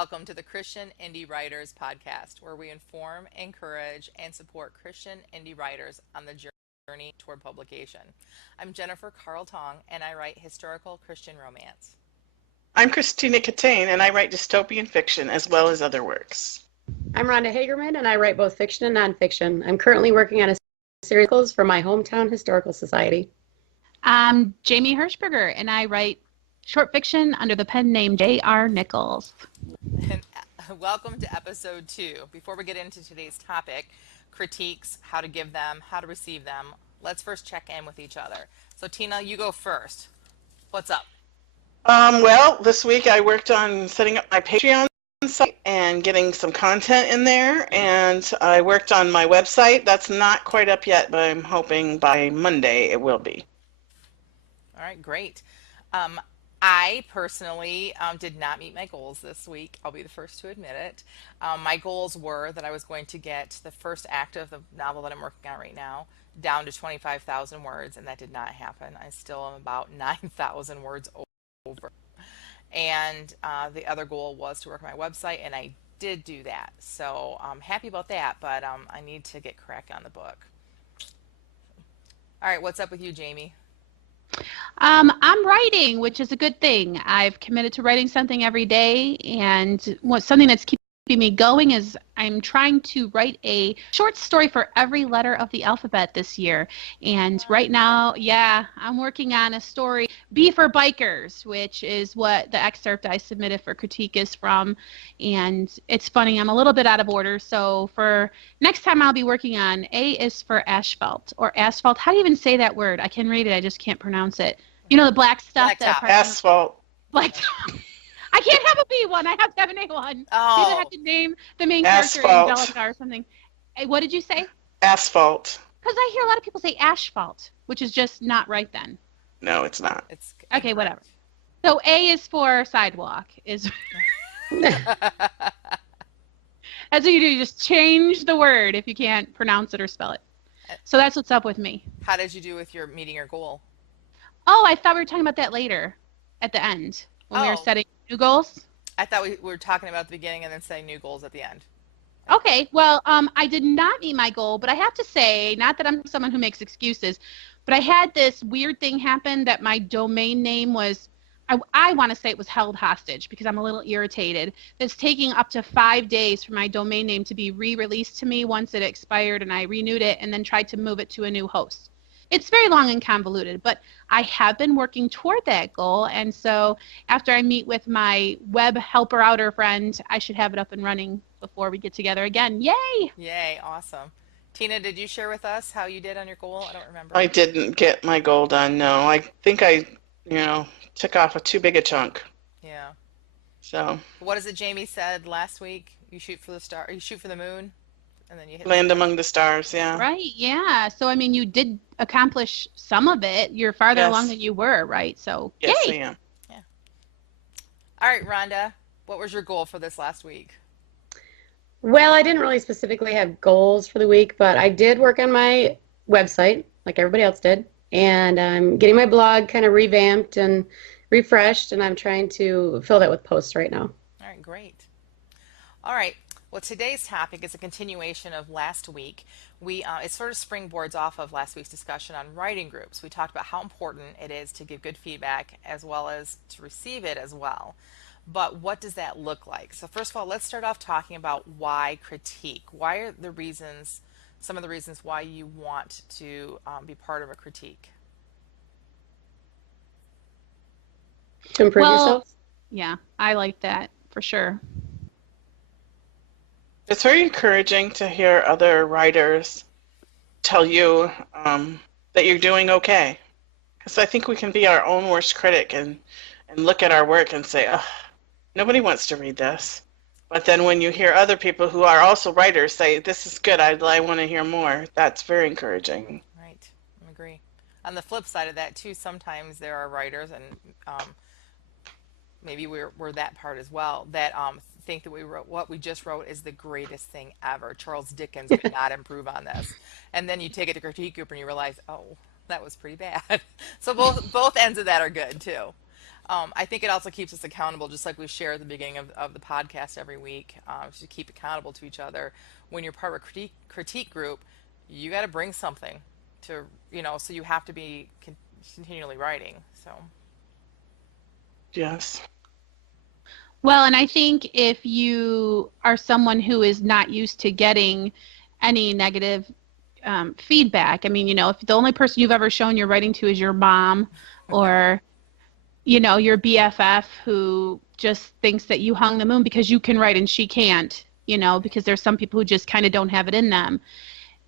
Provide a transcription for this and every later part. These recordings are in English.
welcome to the Christian Indie Writers Podcast, where we inform, encourage, and support Christian indie writers on the journey toward publication. I'm Jenifer Tong, and I write historical Christian romance. I'm Christina Cattane, and I write dystopian fiction as well as other works. I'm Rhonda Hagerman, and I write both fiction and nonfiction. I'm currently working on a series of Nichols for my hometown historical society. I'm Jamie Hirschberger, and I write short fiction under the pen name J.R. Nichols. And welcome to episode 2. Before we get into today's topic, critiques, how to give them, how to receive them, let's first check in with each other. So Tina, you go first. What's up? Well, this week I worked on setting up my Patreon site and getting some content in there, and I worked on my website. That's not quite up yet, but I'm hoping by Monday it will be. All right, great. I personally did not meet my goals this week. I'll be the first to admit it. My goals were that I was going to get the first act of the novel that I'm working on right now down to 25,000 words, and that did not happen. I still am about 9,000 words over. And the other goal was to work on my website, and I did do that. So I'm happy about that, but I need to get cracked on the book. All right, what's up with you, Jamie? I'm writing, which is a good thing. I've committed to writing something every day, and something that's keeping me going is I'm trying to write a short story for every letter of the alphabet this year. And right now, I'm working on a story, B for Bikers, which is what the excerpt I submitted for critique is from. And it's funny, I'm a little bit out of order. So for next time I'll be working on A is for asphalt or asphalt. How do you even say that word? I can read it, I just can't pronounce it. You know, the black stuff. Asphalt. Blacktop. I can't have a B one. I have to have an A one. Oh. You have to name the main character Angelica or something. Hey, what did you say? Asphalt. Because I hear a lot of people say asphalt, which is just not right then. No, it's not. It's okay, whatever. So A is for sidewalk. That's what you do. You just change the word if you can't pronounce it or spell it. So that's what's up with me. How did you do with your meeting your goal? Oh, I thought we were talking about that later at the end when we were setting new goals. I thought we were talking about the beginning and then setting new goals at the end. Okay, well, I did not meet my goal, but I have to say, not that I'm someone who makes excuses, but I had this weird thing happen that my domain name was, I want to say it was held hostage because I'm a little irritated. It's taking up to 5 days for my domain name to be re-released to me once it expired, and I renewed it and then tried to move it to a new host. It's very long and convoluted, but I have been working toward that goal, and so after I meet with my web helper outer friend, I should have it up and running before we get together again. Yay! Yay, awesome. Tina, did you share with us how you did on your goal? I don't remember. I didn't get my goal done, no. I think I, took off too big a chunk. Yeah. So. What is it Jamie said last week? You shoot for the star, you shoot for the moon? And then you hit land among the stars, yeah. Right, yeah. So, I mean, you did accomplish some of it. You're farther along than you were, right? So, yes, yay. I am. Yeah. All right, Rhonda, what was your goal for this last week? Well, I didn't really specifically have goals for the week, but I did work on my website, like everybody else did. And I'm getting my blog kind of revamped and refreshed, and I'm trying to fill that with posts right now. All right, great. All right. Well, today's topic is a continuation of last week. It sort of springboards off of last week's discussion on writing groups. We talked about how important it is to give good feedback as well as to receive it as well. But what does that look like? So first of all, let's start off talking about why critique. Why are the reasons, some of the reasons why you want to be part of a critique? To improve yourself? Yeah, I like that for sure. It's very encouraging to hear other writers tell you that you're doing okay. Because I think we can be our own worst critic and look at our work and say, oh, nobody wants to read this. But then when you hear other people who are also writers say, this is good, I want to hear more, that's very encouraging. Right, I agree. On the flip side of that, too, sometimes there are writers, and maybe we're that part as well, that think that what we just wrote is the greatest thing ever. Charles Dickens could not improve on this. And then you take it to critique group and you realize, oh, that was pretty bad. So both ends of that are good too. I think it also keeps us accountable, just like we share at the beginning of the podcast every week, to keep accountable to each other. When you're part of a critique group, you got to bring something to, so you have to be continually writing. So, Yes. Well, and I think if you are someone who is not used to getting any negative feedback, I mean, if the only person you've ever shown your writing to is your mom or, your BFF who just thinks that you hung the moon because you can write and she can't, because there's some people who just kind of don't have it in them.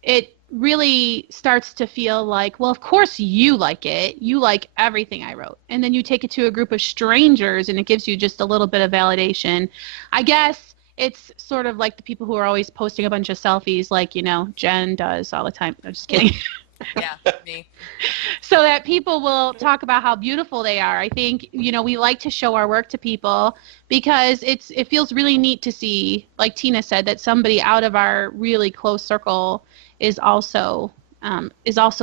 It really starts to feel like, well, of course you like it. You like everything I wrote. And then you take it to a group of strangers and it gives you just a little bit of validation. I guess it's sort of like the people who are always posting a bunch of selfies like, Jen does all the time. I'm just kidding. yeah, me. So that people will talk about how beautiful they are. I think, we like to show our work to people because it feels really neat to see, like Tina said, that somebody out of our really close circle is also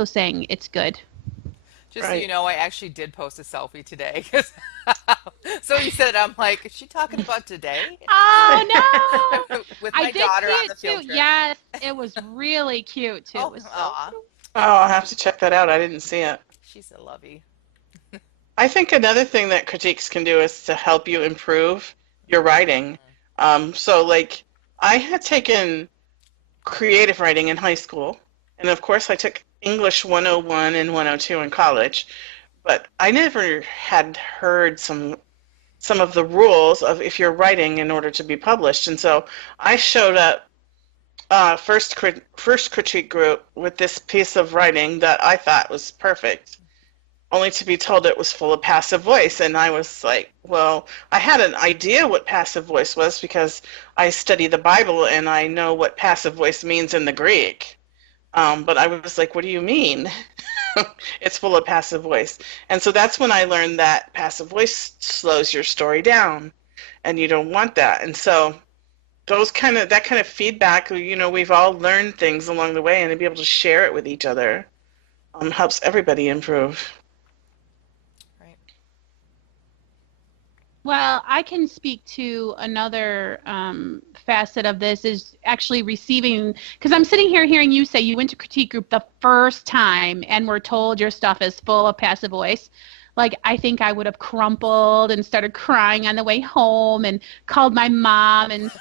saying it's good. Just so Right. you know, I actually did post a selfie today. 'Cause so you said it, I'm like, is she talking about today? Oh no! With I my did daughter see on it the too. field trip. Yes, it was really cute too. It Oh, was so aw, cute. Oh, I'll have to check that out. I didn't see it. she's a lovey. I think another thing that critiques can do is to help you improve your writing. So, like, I had taken creative writing in high school, and of course, I took English 101 and 102 in college, but I never had heard some of the rules of if you're writing in order to be published. And so I showed up first critique group with this piece of writing that I thought was perfect, only to be told it was full of passive voice. And I was like, well, I had an idea what passive voice was because I study the Bible and I know what passive voice means in the Greek. But I was like, what do you mean? It's full of passive voice. And so that's when I learned that passive voice slows your story down and you don't want that. And so that kind of feedback, we've all learned things along the way, and to be able to share it with each other helps everybody improve. Right. Well, I can speak to another facet of this is actually receiving, because I'm sitting here hearing you say you went to critique group the first time and were told your stuff is full of passive voice. Like, I think I would have crumpled and started crying on the way home and called my mom and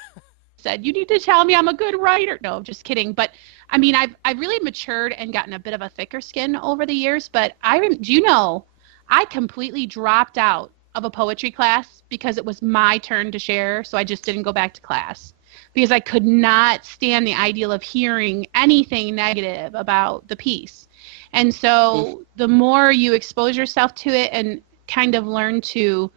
said, you need to tell me I'm a good writer. No, just kidding. But I mean, I've really matured and gotten a bit of a thicker skin over the years. But do you know, I completely dropped out of a poetry class because it was my turn to share. So I just didn't go back to class because I could not stand the ideal of hearing anything negative about the piece. And so the more you expose yourself to it and kind of learn to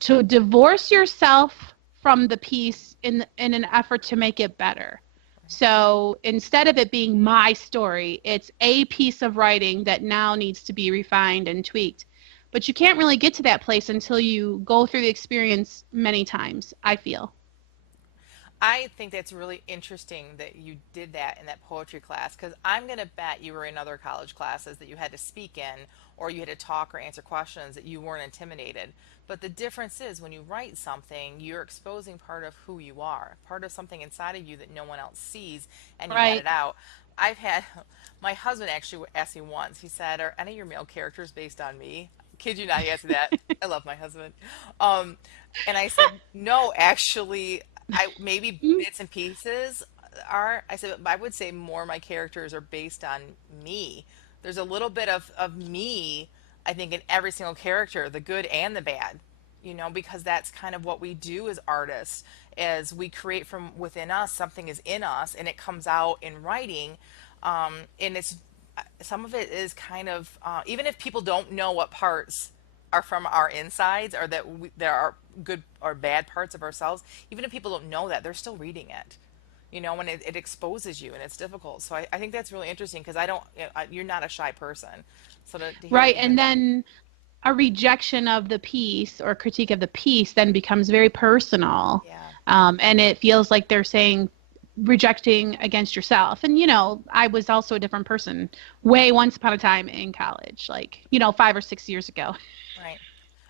divorce yourself from the piece in an effort to make it better. So instead of it being my story, it's a piece of writing that now needs to be refined and tweaked. But you can't really get to that place until you go through the experience many times, I feel. I think that's really interesting that you did that in that poetry class because I'm going to bet you were in other college classes that you had to speak in or you had to talk or answer questions that you weren't intimidated. But the difference is when you write something, you're exposing part of who you are, part of something inside of you that no one else sees, and you let Right. it out. I've had my husband actually asked me once, he said, are any of your male characters based on me? Kid you not, he asked me that. I love my husband. Um, and I said, no, actually, I maybe bits and pieces are. I said, I would say more of my characters are based on me. There's a little bit of me, I think, in every single character, the good and the bad, because that's kind of what we do as artists, is we create from within us, something is in us, and it comes out in writing. And it's some of it is kind of even if people don't know what parts are from our insides or that there are good or bad parts of ourselves, even if people don't know that, they're still reading it, when it exposes you and it's difficult. So I think that's really interesting because I don't, you're not a shy person. So to hear Right. that you And had that. then a rejection of the piece or critique of the piece then becomes very personal. Yeah. And it feels like they're saying rejecting against yourself. And, you know, I was also a different person way once upon a time in college, like, you know, 5 or 6 years ago. Right.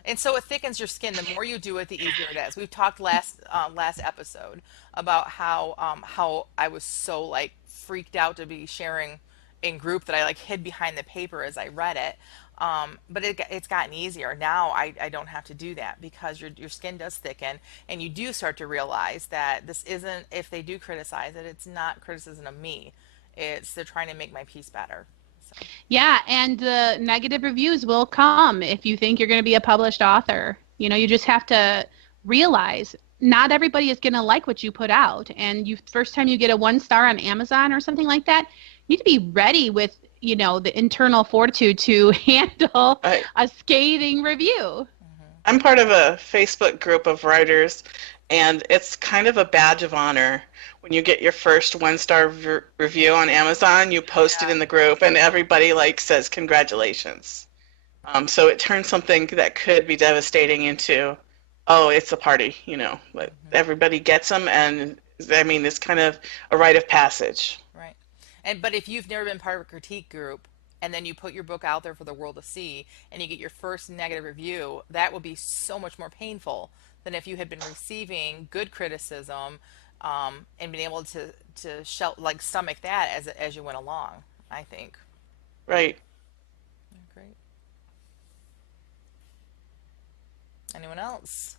And so it thickens your skin. The more you do it, the easier it is. We've talked last episode about how I was so like freaked out to be sharing in group that I like hid behind the paper as I read it. But it's gotten easier now. I don't have to do that because your skin does thicken, and you do start to realize that this isn't, if they do criticize it, it's not criticism of me. It's they're trying to make my piece better. So Yeah, and the negative reviews will come if you think you're going to be a published author. You know, you just have to realize not everybody is going to like what you put out. And you first time you get a 1 star on Amazon or something like that, you need to be ready with, you know, the internal fortitude to handle I, a scathing review. I'm part of a Facebook group of writers, and it's kind of a badge of honor. When you get your first 1 star review on Amazon, you post it yeah. in the group, and everybody like says congratulations. So it turns something that could be devastating into, oh, it's a party, you know. But Hmm. everybody gets them, and I mean, it's kind of a rite of passage. Right. And but if you've never been part of a critique group and then you put your book out there for the world to see and you get your first negative review, that will be so much more painful than if you had been receiving good criticism, and been able to like stomach that as you went along, I think. Right. Great. Anyone else?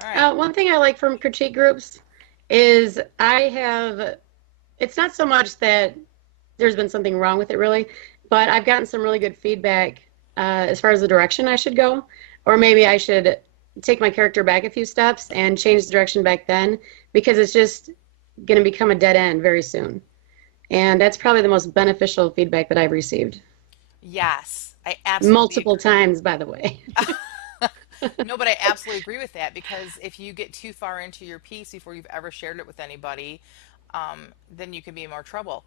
All right. One thing I like from critique groups is it's not so much that there's been something wrong with it really, but I've gotten some really good feedback as far as the direction I should go, or maybe I should take my character back a few steps and change the direction back then because it's just going to become a dead end very soon. And that's probably the most beneficial feedback that I've received. Yes, I absolutely Multiple agree. times, by the way. No, but I absolutely agree with that because if you get too far into your piece before you've ever shared it with anybody, then you can be in more trouble.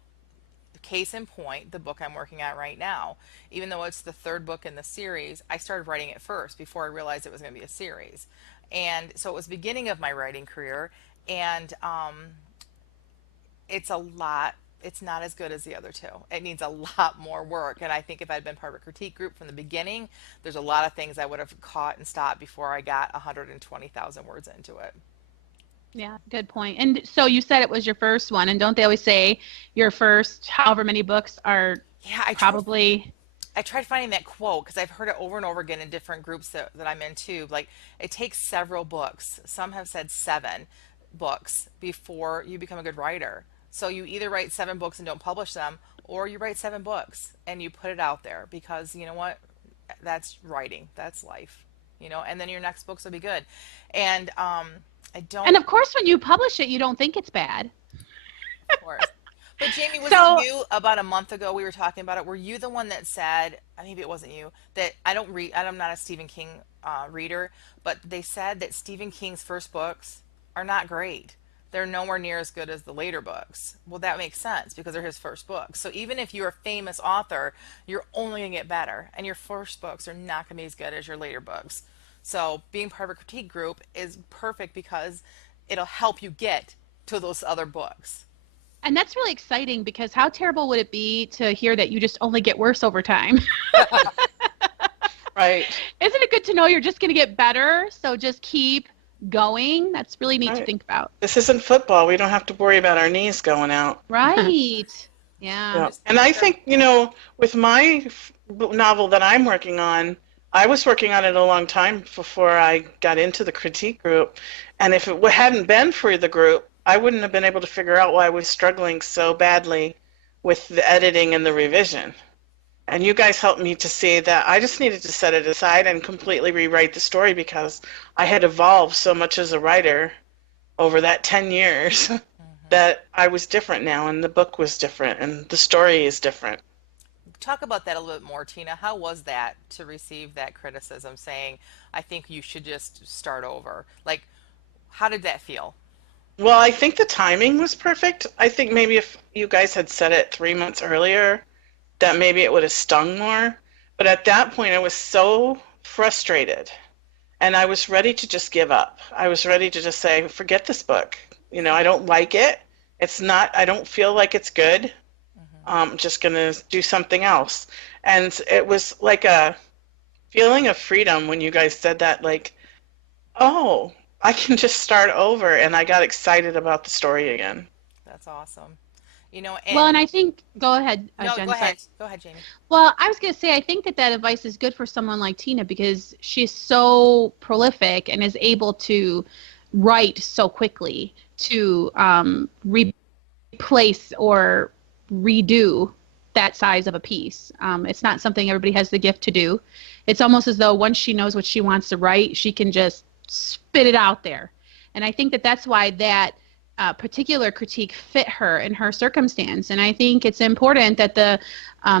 Case in point, the book I'm working on right now, even though it's the third book in the series, I started writing it first before I realized it was going to be a series. And so it was the beginning of my writing career, and it's a lot. It's not as good as the other two. It needs a lot more work. And I think if I'd been part of a critique group from the beginning, there's a lot of things I would have caught and stopped before I got 120,000 words into it. Yeah, good point. And so you said it was your first one, and don't they always say your first however many books are Yeah, probably. I tried finding that quote because I've heard it over and over again in different groups that I'm into. Like, it takes several books. Some have said 7 books before you become a good writer. So you either write 7 books and don't publish them, or you write 7 books and you put it out there because you know what? That's writing. That's life. And then your next books will be good. And I And don't, of course, when you publish it, you don't think it's bad. of course. But Jamie, was it So, you about a month ago we were talking about it? Were you the one that said, maybe it wasn't you, that I don't read, I'm not a Stephen King reader, but they said that Stephen King's first books are not great. They're nowhere near as good as the later books. Well, that makes sense because they're his first books. So even if you're a famous author, you're only going to get better, and your first books are not going to be as good as your later books. So being part of a critique group is perfect because it'll help you get to those other books. and that's really exciting because how terrible would it be to hear that you just only get worse over time? Right. Isn't it good to know you're just going to get better? So just keep going. That's really neat to Right. think about. This isn't football. We don't have to worry about our knees going out. Right. Yeah. Yeah. Just And take I care of. think, with my novel that I'm working on, I was working on it a long time before I got into the critique group. And if it hadn't been for the group, I wouldn't have been able to figure out why I was struggling so badly with the editing and the revision. And you guys helped me to see that I just needed to set it aside and completely rewrite the story because I had evolved so much as a writer over that 10 years Mhm. that I was different now and the book was different and the story is different. Talk about that a little bit more, Tina. How was that to receive that criticism saying, I think you should just start over? Like, how did that feel? Well, I think the timing was perfect. I think maybe if you guys had said it 3 months earlier, that maybe it would have stung more. But at that point, I was so frustrated and I was ready to just give up. I was ready to just say, forget this book. I don't like it. It's not, I don't feel like it's good. Hmm. I'm just going to do something else. And it was like a feeling of freedom when you guys said that, like, oh, I can just start over. And I got excited about the story again. That's awesome. You know, Well, and and I think, go ahead, no, go Jen, sorry. ahead. Go ahead, Jamie. Well, I was going to say, I think that that advice is good for someone like Tina because she's so prolific and is able to write so quickly to replace or redo that size of a piece. It's not something everybody has the gift to do. It's almost as though once she knows what she wants to write, she can just spit it out there. And I think that that's why that particular critique fit her in her circumstance. And I think it's important that the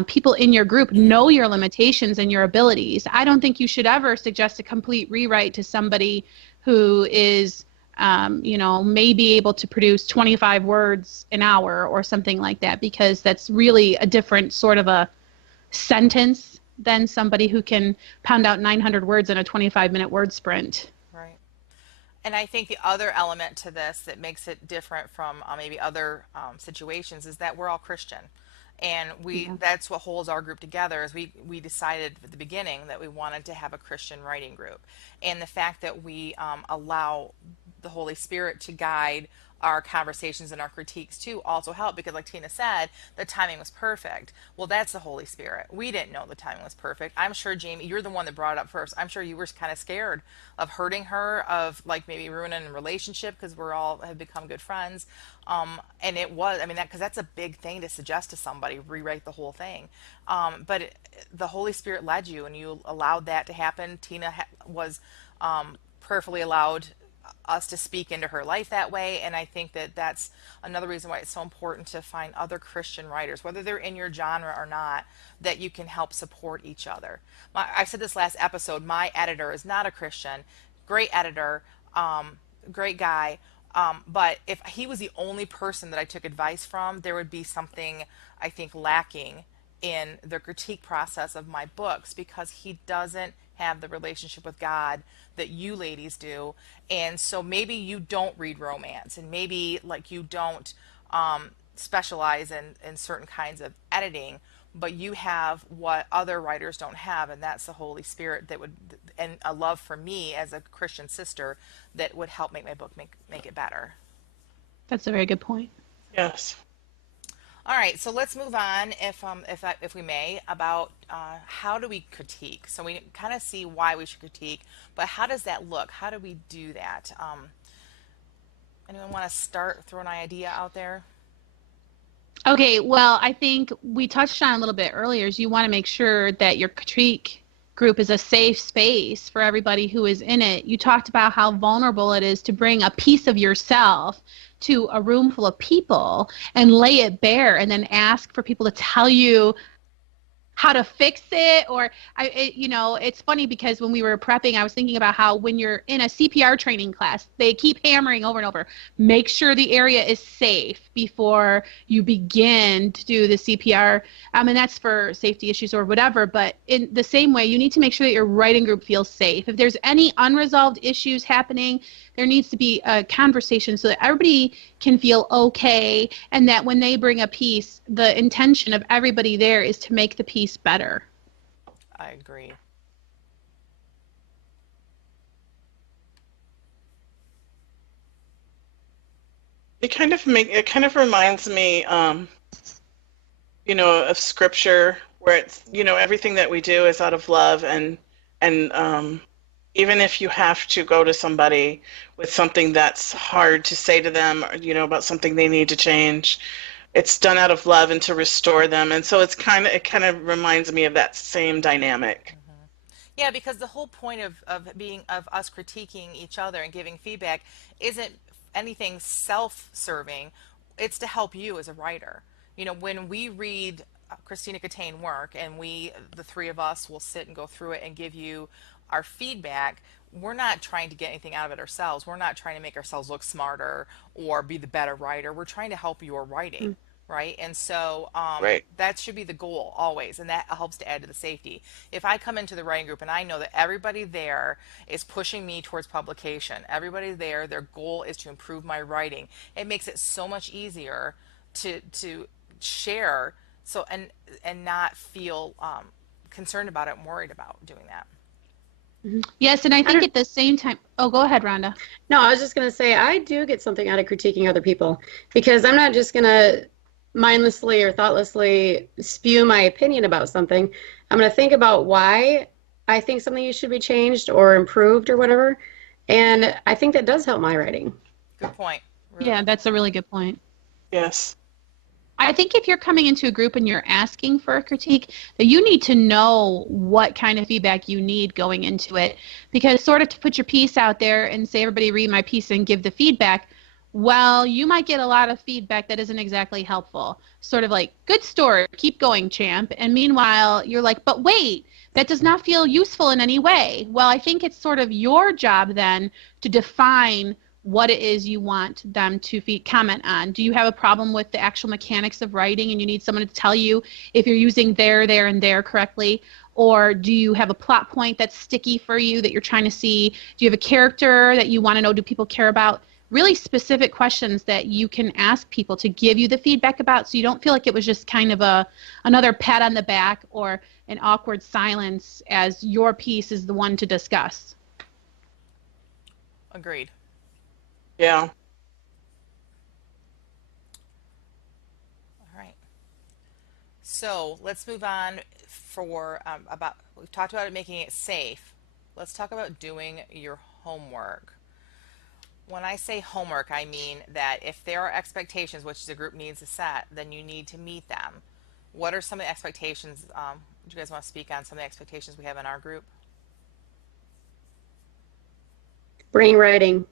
people in your group know your limitations and your abilities. I don't think you should ever suggest a complete rewrite to somebody who is may be able to produce 25 words an hour or something like that, because that's really a different sort of a sentence than somebody who can pound out 900 words in a 25-minute word sprint. Right. And I think the other element to this that makes it different from maybe other situations is that we're all Christian. And we Yeah. that's what holds our group together is we decided at the beginning that we wanted to have a Christian writing group. And the fact that we allow the Holy Spirit to guide our conversations and our critiques too also help because like Tina said, the timing was perfect. Well, that's the Holy Spirit. We didn't know the timing was perfect. I'm sure Jamie, you're the one that brought it up first. I'm sure you were kind of scared of hurting her, of like maybe ruining a relationship because we're all have become good friends. And it was, I mean, that because that's a big thing to suggest to somebody, rewrite the whole thing. But the Holy Spirit led you and you allowed that to happen. Tina was prayerfully allowed us to speak into her life that way. And I think that that's another reason why it's so important to find other Christian writers, whether they're in your genre or not, that you can help support each other. I said this last episode, my editor is not a Christian, great editor, great guy. But if he was the only person that I took advice from, there would be something I think lacking in the critique process of my books because he doesn't have the relationship with God that you ladies do. And so maybe you don't read romance and maybe like you don't specialize in certain kinds of editing, but you have what other writers don't have, and that's the Holy Spirit that would, and a love for me as a Christian sister that would help make my book make it better. That's a very good point. Yes. All right, so let's move on, if we may, about how do we critique. So we kind of see why we should critique, but how does that look? How do we do that? Anyone want to start? Throw an idea out there. Okay, well, I think we touched on a little bit earlier is you want to make sure that your critique group is a safe space for everybody who is in it. You talked about how vulnerable it is to bring a piece of yourself to a room full of people and lay it bare and then ask for people to tell you how to fix it. Or it's funny because when we were prepping, I was thinking about how when you're in a CPR training class, they keep hammering over and over, make sure the area is safe before you begin to do the CPR. And that's for safety issues or whatever, but in the same way, you need to make sure that your writing group feels safe. If there's any unresolved issues happening, there needs to be a conversation so that everybody can feel okay, and that when they bring a piece, the intention of everybody there is to make the piece better. I agree. It kind of reminds me, of scripture where it's, everything that we do is out of love and even if you have to go to somebody with something that's hard to say to them, or, about something they need to change, it's done out of love and to restore them. And so it kind of reminds me of that same dynamic. Hmm. Yeah, because the whole point of us critiquing each other and giving feedback isn't anything self-serving. It's to help you as a writer. When we read Christina Cattane work and the three of us will sit and go through it and give you our feedback, we're not trying to get anything out of it ourselves. We're not trying to make ourselves look smarter or be the better writer. We're trying to help your writing. right? And so Right. that should be the goal always, and that helps to add to the safety. If I come into the writing group and I know that everybody there is pushing me towards publication, everybody there, their goal is to improve my writing, it makes it so much easier to share, so and not feel concerned about it and worried about doing that. Yes, and I I think don't, at the same time, oh, go ahead, Rhonda. no, I was just going to say I do get something out of critiquing other people because I'm not just going to mindlessly or thoughtlessly spew my opinion about something. I'm going to think about why I think something should be changed or improved or whatever. And I think that does help my writing. Good point. Really Yeah, good that's a really good point. Yes. I think if you're coming into a group and you're asking for a critique, that you need to know what kind of feedback you need going into it. Because sort of to put your piece out there and say, everybody read my piece and give the feedback, well, you might get a lot of feedback that isn't exactly helpful. Sort of like, good story, keep going, champ. And meanwhile, you're like, but wait, that does not feel useful in any way. Well, I think it's sort of your job then to define what it is you want them to comment on. Do you have a problem with the actual mechanics of writing and you need someone to tell you if you're using there, and there correctly? Or do you have a plot point that's sticky for you that you're trying to see? Do you have a character that you want to know, do people care about? Really specific questions that you can ask people to give you the feedback about, so you don't feel like it was just kind of another pat on the back or an awkward silence as your piece is the one to discuss. agreed. Yeah. All right. So let's move on for about, we've talked about it making it safe. Let's talk about doing your homework. When I say homework, I mean that if there are expectations which the group needs to set, then you need to meet them. What are some of the expectations? Do you guys want to speak on some of the expectations we have in our group? Brain writing.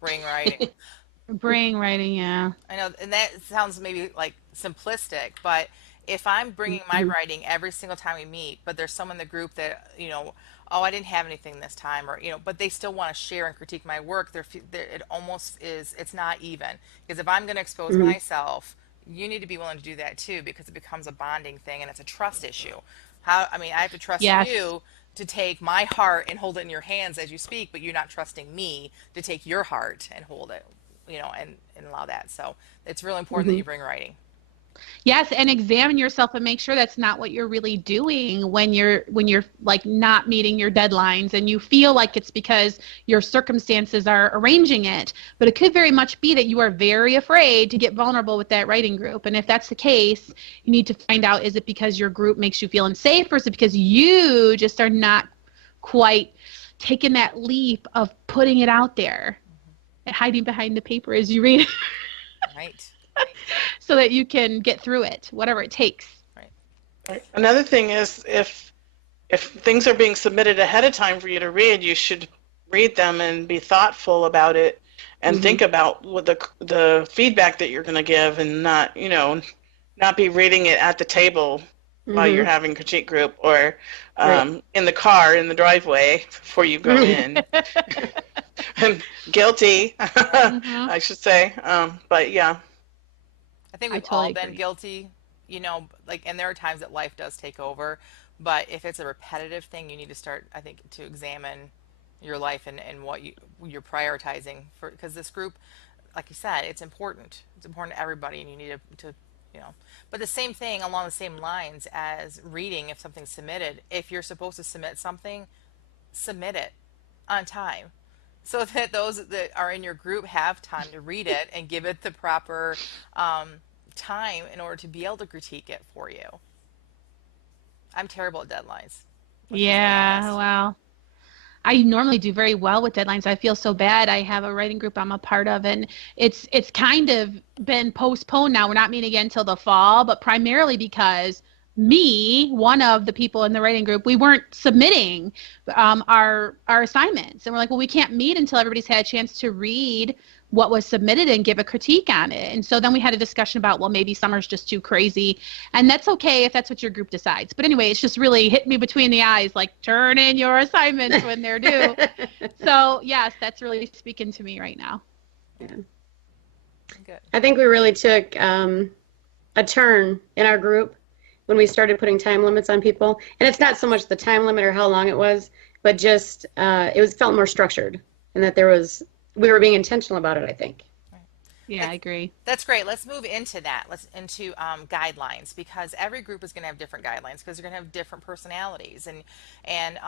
Bring writing. Brain writing, yeah. I know, and that sounds maybe like simplistic, but if I'm bringing my Mhm. writing every single time we meet, but there's someone in the group that, oh, I didn't have anything this time, or, but they still want to share and critique my work, it almost is, it's not even. Because if I'm going to expose Mhm. myself, you need to be willing to do that too, because it becomes a bonding thing and it's a trust issue. I have to trust Yes. you to take my heart and hold it in your hands as you speak, but you're not trusting me to take your heart and hold it, and allow that. So it's really important that Mhm. you bring writing. Yes, and examine yourself and make sure that's not what you're really doing when you're like not meeting your deadlines and you feel like it's because your circumstances are arranging it. But it could very much be that you are very afraid to get vulnerable with that writing group. And if that's the case, you need to find out, is it because your group makes you feel unsafe, or is it because you just are not quite taking that leap of putting it out there and hiding behind the paper as you read it Right. so that you can get through it, whatever it takes. Right. Right. Another thing is if things are being submitted ahead of time for you to read, you should read them and be thoughtful about it and think Mhm. about what the feedback that you're going to give, and not be reading it at the table while you're Mhm. having critique group, or Right. in the car in the driveway before you go in. And guilty, Hmm. I should say. But yeah. I think I we've totally all been agree. guilty, like, and there are times that life does take over, but if it's a repetitive thing, you need to start, I think, to examine your life and what you're prioritizing for, because this group, like you said, it's important. It's important to everybody, and you need to but the same thing along the same lines as reading, if something's submitted, if you're supposed to submit something, submit it on time so that those that are in your group have time to read it and give it the proper um, time in order to be able to critique it for you. I'm terrible at deadlines. Let's just be Yeah, honest. well, I normally do very well with deadlines. I feel so bad. I have a writing group I'm a part of, and it's kind of been postponed now. We're not meeting again until the fall, but primarily because me, one of the people in the writing group, we weren't submitting our assignments, and we're like, well, we can't meet until everybody's had a chance to read what was submitted and give a critique on it. And so then we had a discussion about, well, maybe summer's just too crazy, and that's okay if that's what your group decides. But anyway, it's just really hit me between the eyes, like, turn in your assignments when they're due. So yes, that's really speaking to me right now. Yeah. Good. I think we really took a turn in our group when we started putting time limits on people. And it's not so much the time limit or how long it was, but just felt more structured, and that we were being intentional about it, I think. Yeah, I agree. That's great. Let's move into that. Let's into guidelines, because every group is going to have different guidelines because they're going to have different personalities, and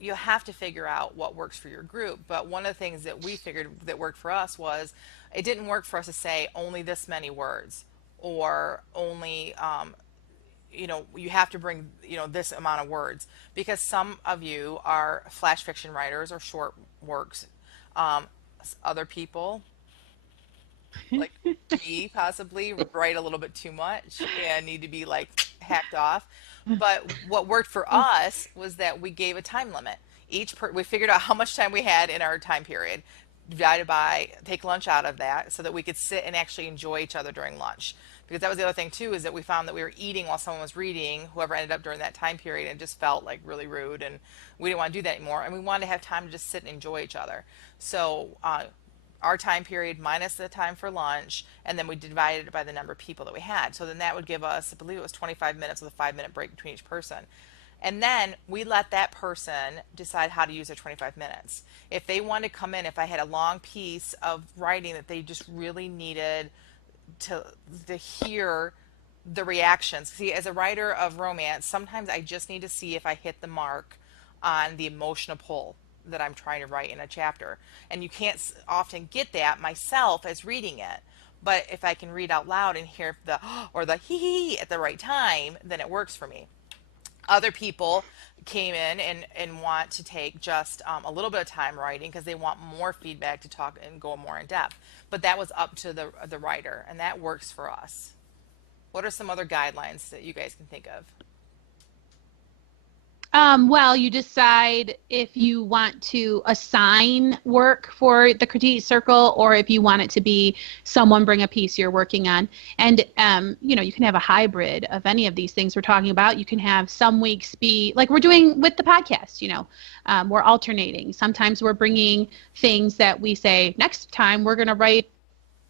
you have to figure out what works for your group. But one of the things that we figured that worked for us was it didn't work for us to say only this many words, or only you have to bring this amount of words, because some of you are flash fiction writers or short works. Um, Other people, like me, possibly write a little bit too much and need to be like hacked off. But what worked for us was that we gave a time limit. We figured out how much time we had in our time period, divided by, take lunch out of that, so that we could sit and actually enjoy each other during lunch. Because that was the other thing too, is that we found that we were eating while someone was reading, whoever ended up during that time period, and it just felt like really rude, and we didn't want to do that anymore. And we wanted to have time to just sit and enjoy each other. So our time period minus the time for lunch, and then we divided it by the number of people that we had. So then that would give us, I believe it was 25 minutes with a 5-minute break between each person. And then we let that person decide how to use their 25 minutes. If they wanted to come in, if I had a long piece of writing that they just really needed to hear the reactions. See, as a writer of romance, sometimes I just need to see if I hit the mark on the emotional pull that I'm trying to write in a chapter. And you can't often get that myself as reading it. But if I can read out loud and hear the or the hee hee at the right time, then it works for me. Other people came in and want to take just a little bit of time writing because they want more feedback to talk and go more in depth. But that was up to the writer, and that works for us. What are some other guidelines that you guys can think of? Well, you decide if you want to assign work for the critique circle, or if you want it to be someone bring a piece you're working on. And, you can have a hybrid of any of these things we're talking about. You can have some weeks be like we're doing with the podcast, we're alternating. Sometimes we're bringing things that we say next time we're going to write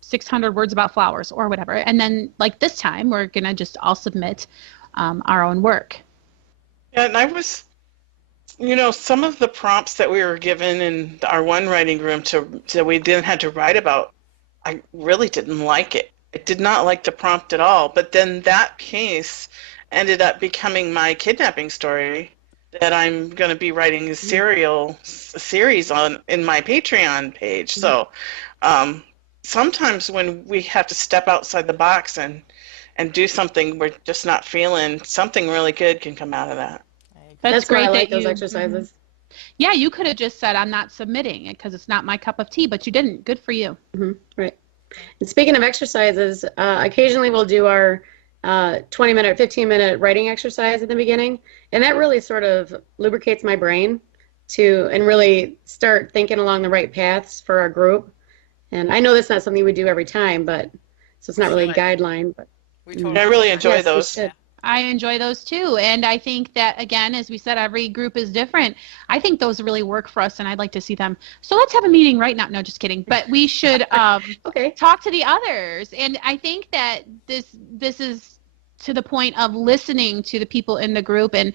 600 words about flowers or whatever. And then like this time we're going to just all submit our own work. Yeah, and I was, some of the prompts that we were given in our one writing room that we then had to write about, I really didn't like it. I did not like the prompt at all. But then that piece ended up becoming my kidnapping story that I'm going to be writing a series on in my Patreon page. So sometimes when we have to step outside the box and do something we're just not feeling, something really good can come out of that. That's great. I like those exercises. Yeah, you could have just said, I'm not submitting it because it's not my cup of tea, but you didn't. Good for you. Right. And speaking of exercises, occasionally we'll do our 20-minute, 15-minute writing exercise at the beginning, and that really sort of lubricates my brain and really start thinking along the right paths for our group. And I know that's not something we do every time, so it's not really a guideline. But I really enjoy those. I enjoy those too. And I think that, again, as we said, every group is different. I think those really work for us, and I'd like to see them. So let's have a meeting right now. No, just kidding. But we should talk to the others. And I think that this is to the point of listening to the people in the group and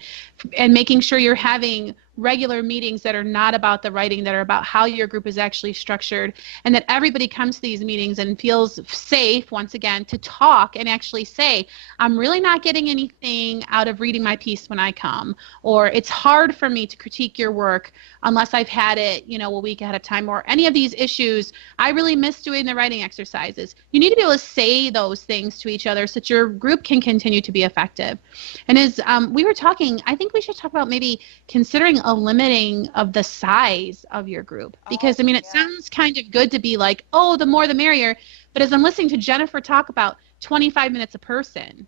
making sure you're having regular meetings that are not about the writing, that are about how your group is actually structured, and that everybody comes to these meetings and feels safe, once again, to talk and actually say, I'm really not getting anything out of reading my piece when I come, or it's hard for me to critique your work unless I've had it, a week ahead of time, or any of these issues. I really miss doing the writing exercises. You need to be able to say those things to each other so that your group can continue to be effective. And as we were talking, I think we should talk about maybe considering a limiting of the size of your group, because it sounds kind of good to be like, the more the merrier, but as I'm listening to Jenifer talk about 25 minutes a person,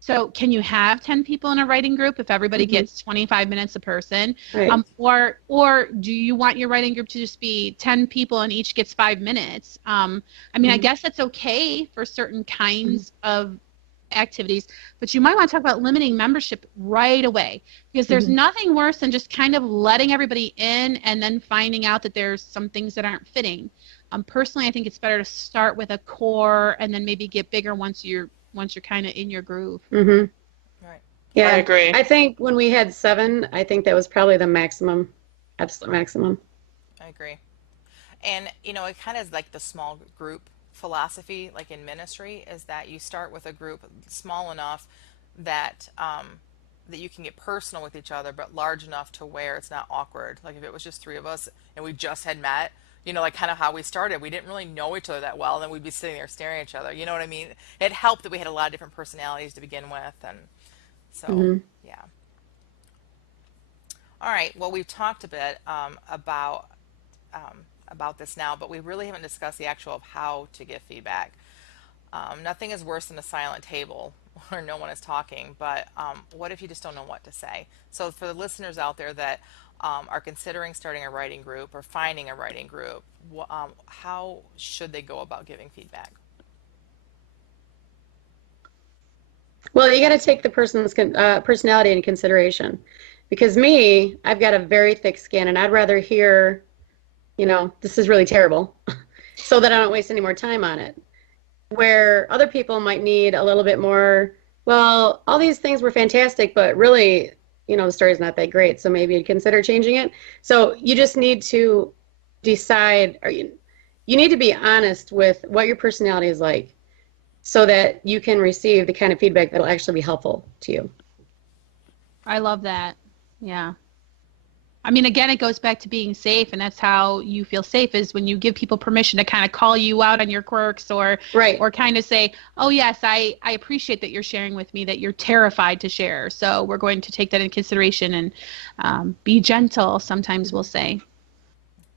so can you have 10 people in a writing group if everybody gets 25 minutes a person? Right. Or do you want your writing group to just be 10 people and each gets 5 minutes? I guess that's okay for certain kinds of activities, but you might want to talk about limiting membership right away, because there's nothing worse than just kind of letting everybody in and then finding out that there's some things that aren't fitting. Personally, I think it's better to start with a core and then maybe get bigger once you're once you're kind of in your groove. Hmm. Right. I Yeah. agree. I think when we had 7, I think that was probably the maximum, absolute maximum. I agree. And it kind of is like the small group philosophy, like in ministry, is that you start with a group small enough that that you can get personal with each other, but large enough to where it's not awkward. Like if it was just 3 of us and we just had met, like kind of how we started. We didn't really know each other that well, and then we'd be sitting there staring at each other. You know what I mean? It helped that we had a lot of different personalities to begin with, and so Hmm. yeah. All right. Well, we've talked a bit about this now, but we really haven't discussed the actual of how to give feedback. Nothing is worse than a silent table where no one is talking, but what if you just don't know what to say? So, for the listeners out there that are considering starting a writing group or finding a writing group, how should they go about giving feedback? Well, you got to take the person's personality into consideration. Because me, I've got a very thick skin, and I'd rather hear, this is really terrible, so that I don't waste any more time on it. Where other people might need a little bit more, well, all these things were fantastic, but really, the story's not that great, so maybe you'd consider changing it. So you just need to decide, or you need to be honest with what your personality is like so that you can receive the kind of feedback that'll actually be helpful to you. I love that. Yeah. I mean, again, it goes back to being safe, and that's how you feel safe is when you give people permission to kind of call you out on your quirks Right. or kind of say, oh, yes, I appreciate that you're sharing with me that you're terrified to share. So we're going to take that into consideration and be gentle, sometimes we'll say.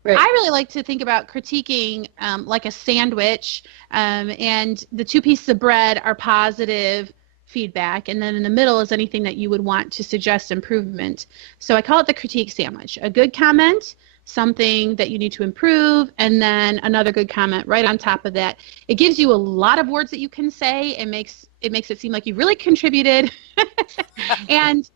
I Right. really like to think about critiquing like a sandwich, and the 2 pieces of bread are positive feedback, and then in the middle is anything that you would want to suggest improvement. So I call it the critique sandwich. A good comment, something that you need to improve, and then another good comment right on top of that. It gives you a lot of words that you can say and makes it seem like you really contributed. And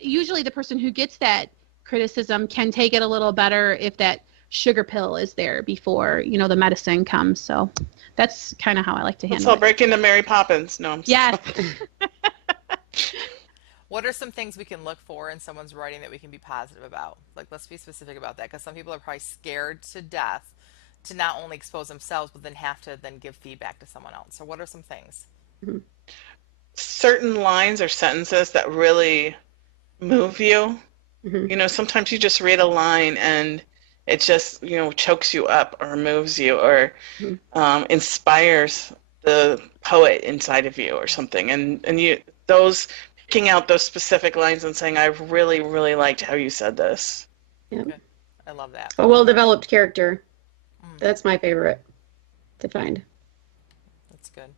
usually the person who gets that criticism can take it a little better if that sugar pill is there before the medicine comes. So that's kind of how I like to Let's handle all it. break into Mary Poppins. No, I'm Yes. What are some things we can look for in someone's writing that we can be positive about? Like, let's be specific about that because some people are probably scared to death to not only expose themselves, but then have to then give feedback to someone else. So, what are some things? Mhm. certain lines or sentences that really move you. Mhm. Sometimes you just read a line and it just, chokes you up or moves you or Mhm. inspires the poet inside of you or something. And those picking out those specific lines and saying, I really, really liked how you said this. Yeah. Good. I love that. A well-developed character. Mm, That's my favorite to find. that's good.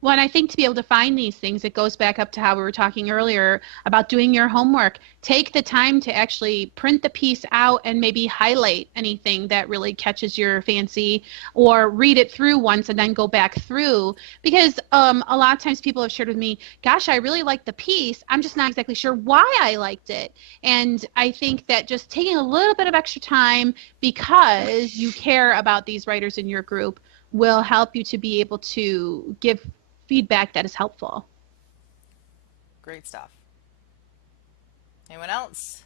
Well, and I think to be able to find these things, it goes back up to how we were talking earlier about doing your homework. Take the time to actually print the piece out and maybe highlight anything that really catches your fancy, or read it through once and then go back through. Because a lot of times people have shared with me, gosh, I really liked the piece. I'm just not exactly sure why I liked it. And I think that just taking a little bit of extra time because you care about these writers in your group will help you to be able to give feedback that is helpful. Great stuff. Anyone else?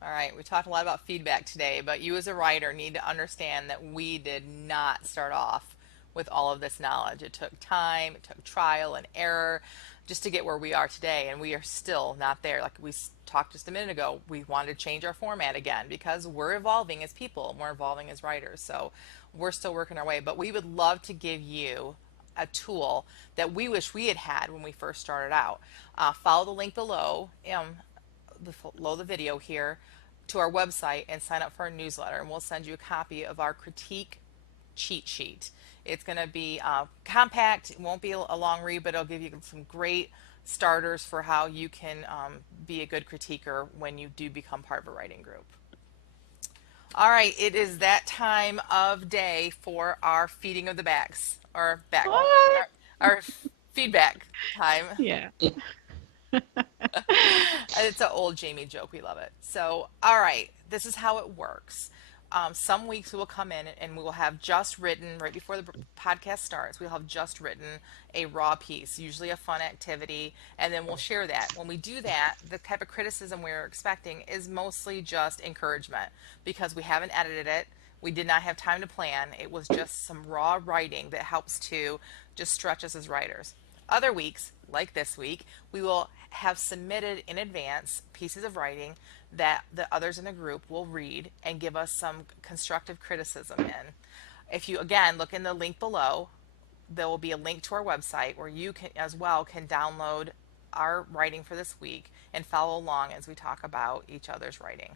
All right, we talked a lot about feedback today, but you as a writer need to understand that we did not start off with all of this knowledge. It took time, it took trial and error just to get where we are today, and we are still not there. Like we talked just a minute ago, we wanted to change our format again because we're evolving as people, and we're evolving as writers. So we're still working our way, but we would love to give you a tool that we wish we had had when we first started out. Follow the link below the video here to our website and sign up for our newsletter, and we'll send you a copy of our critique cheat sheet. It's going to be compact. It won't be a long read, but it'll give you some great starters for how you can be a good critiquer when you do become part of a writing group. All right, it is that time of day for our feeding of the backs, or back, What? our feedback time. Yeah. It's an old Jamie joke. We love it. So, all right, this is how it works. some weeks we will come in and we will have just written, right before the podcast starts, we'll have just written a raw piece, usually a fun activity, and then we'll share that. When we do that, the type of criticism we're expecting is mostly just encouragement because we haven't edited it. We did not have time to plan. It was just some raw writing that helps to just stretch us as writers. Other weeks, like this week, we will have submitted in advance pieces of writing that the others in the group will read and give us some constructive criticism in. If you again look in the link below, there will be a link to our website where you can as well can download our writing for this week and follow along as we talk about each other's writing.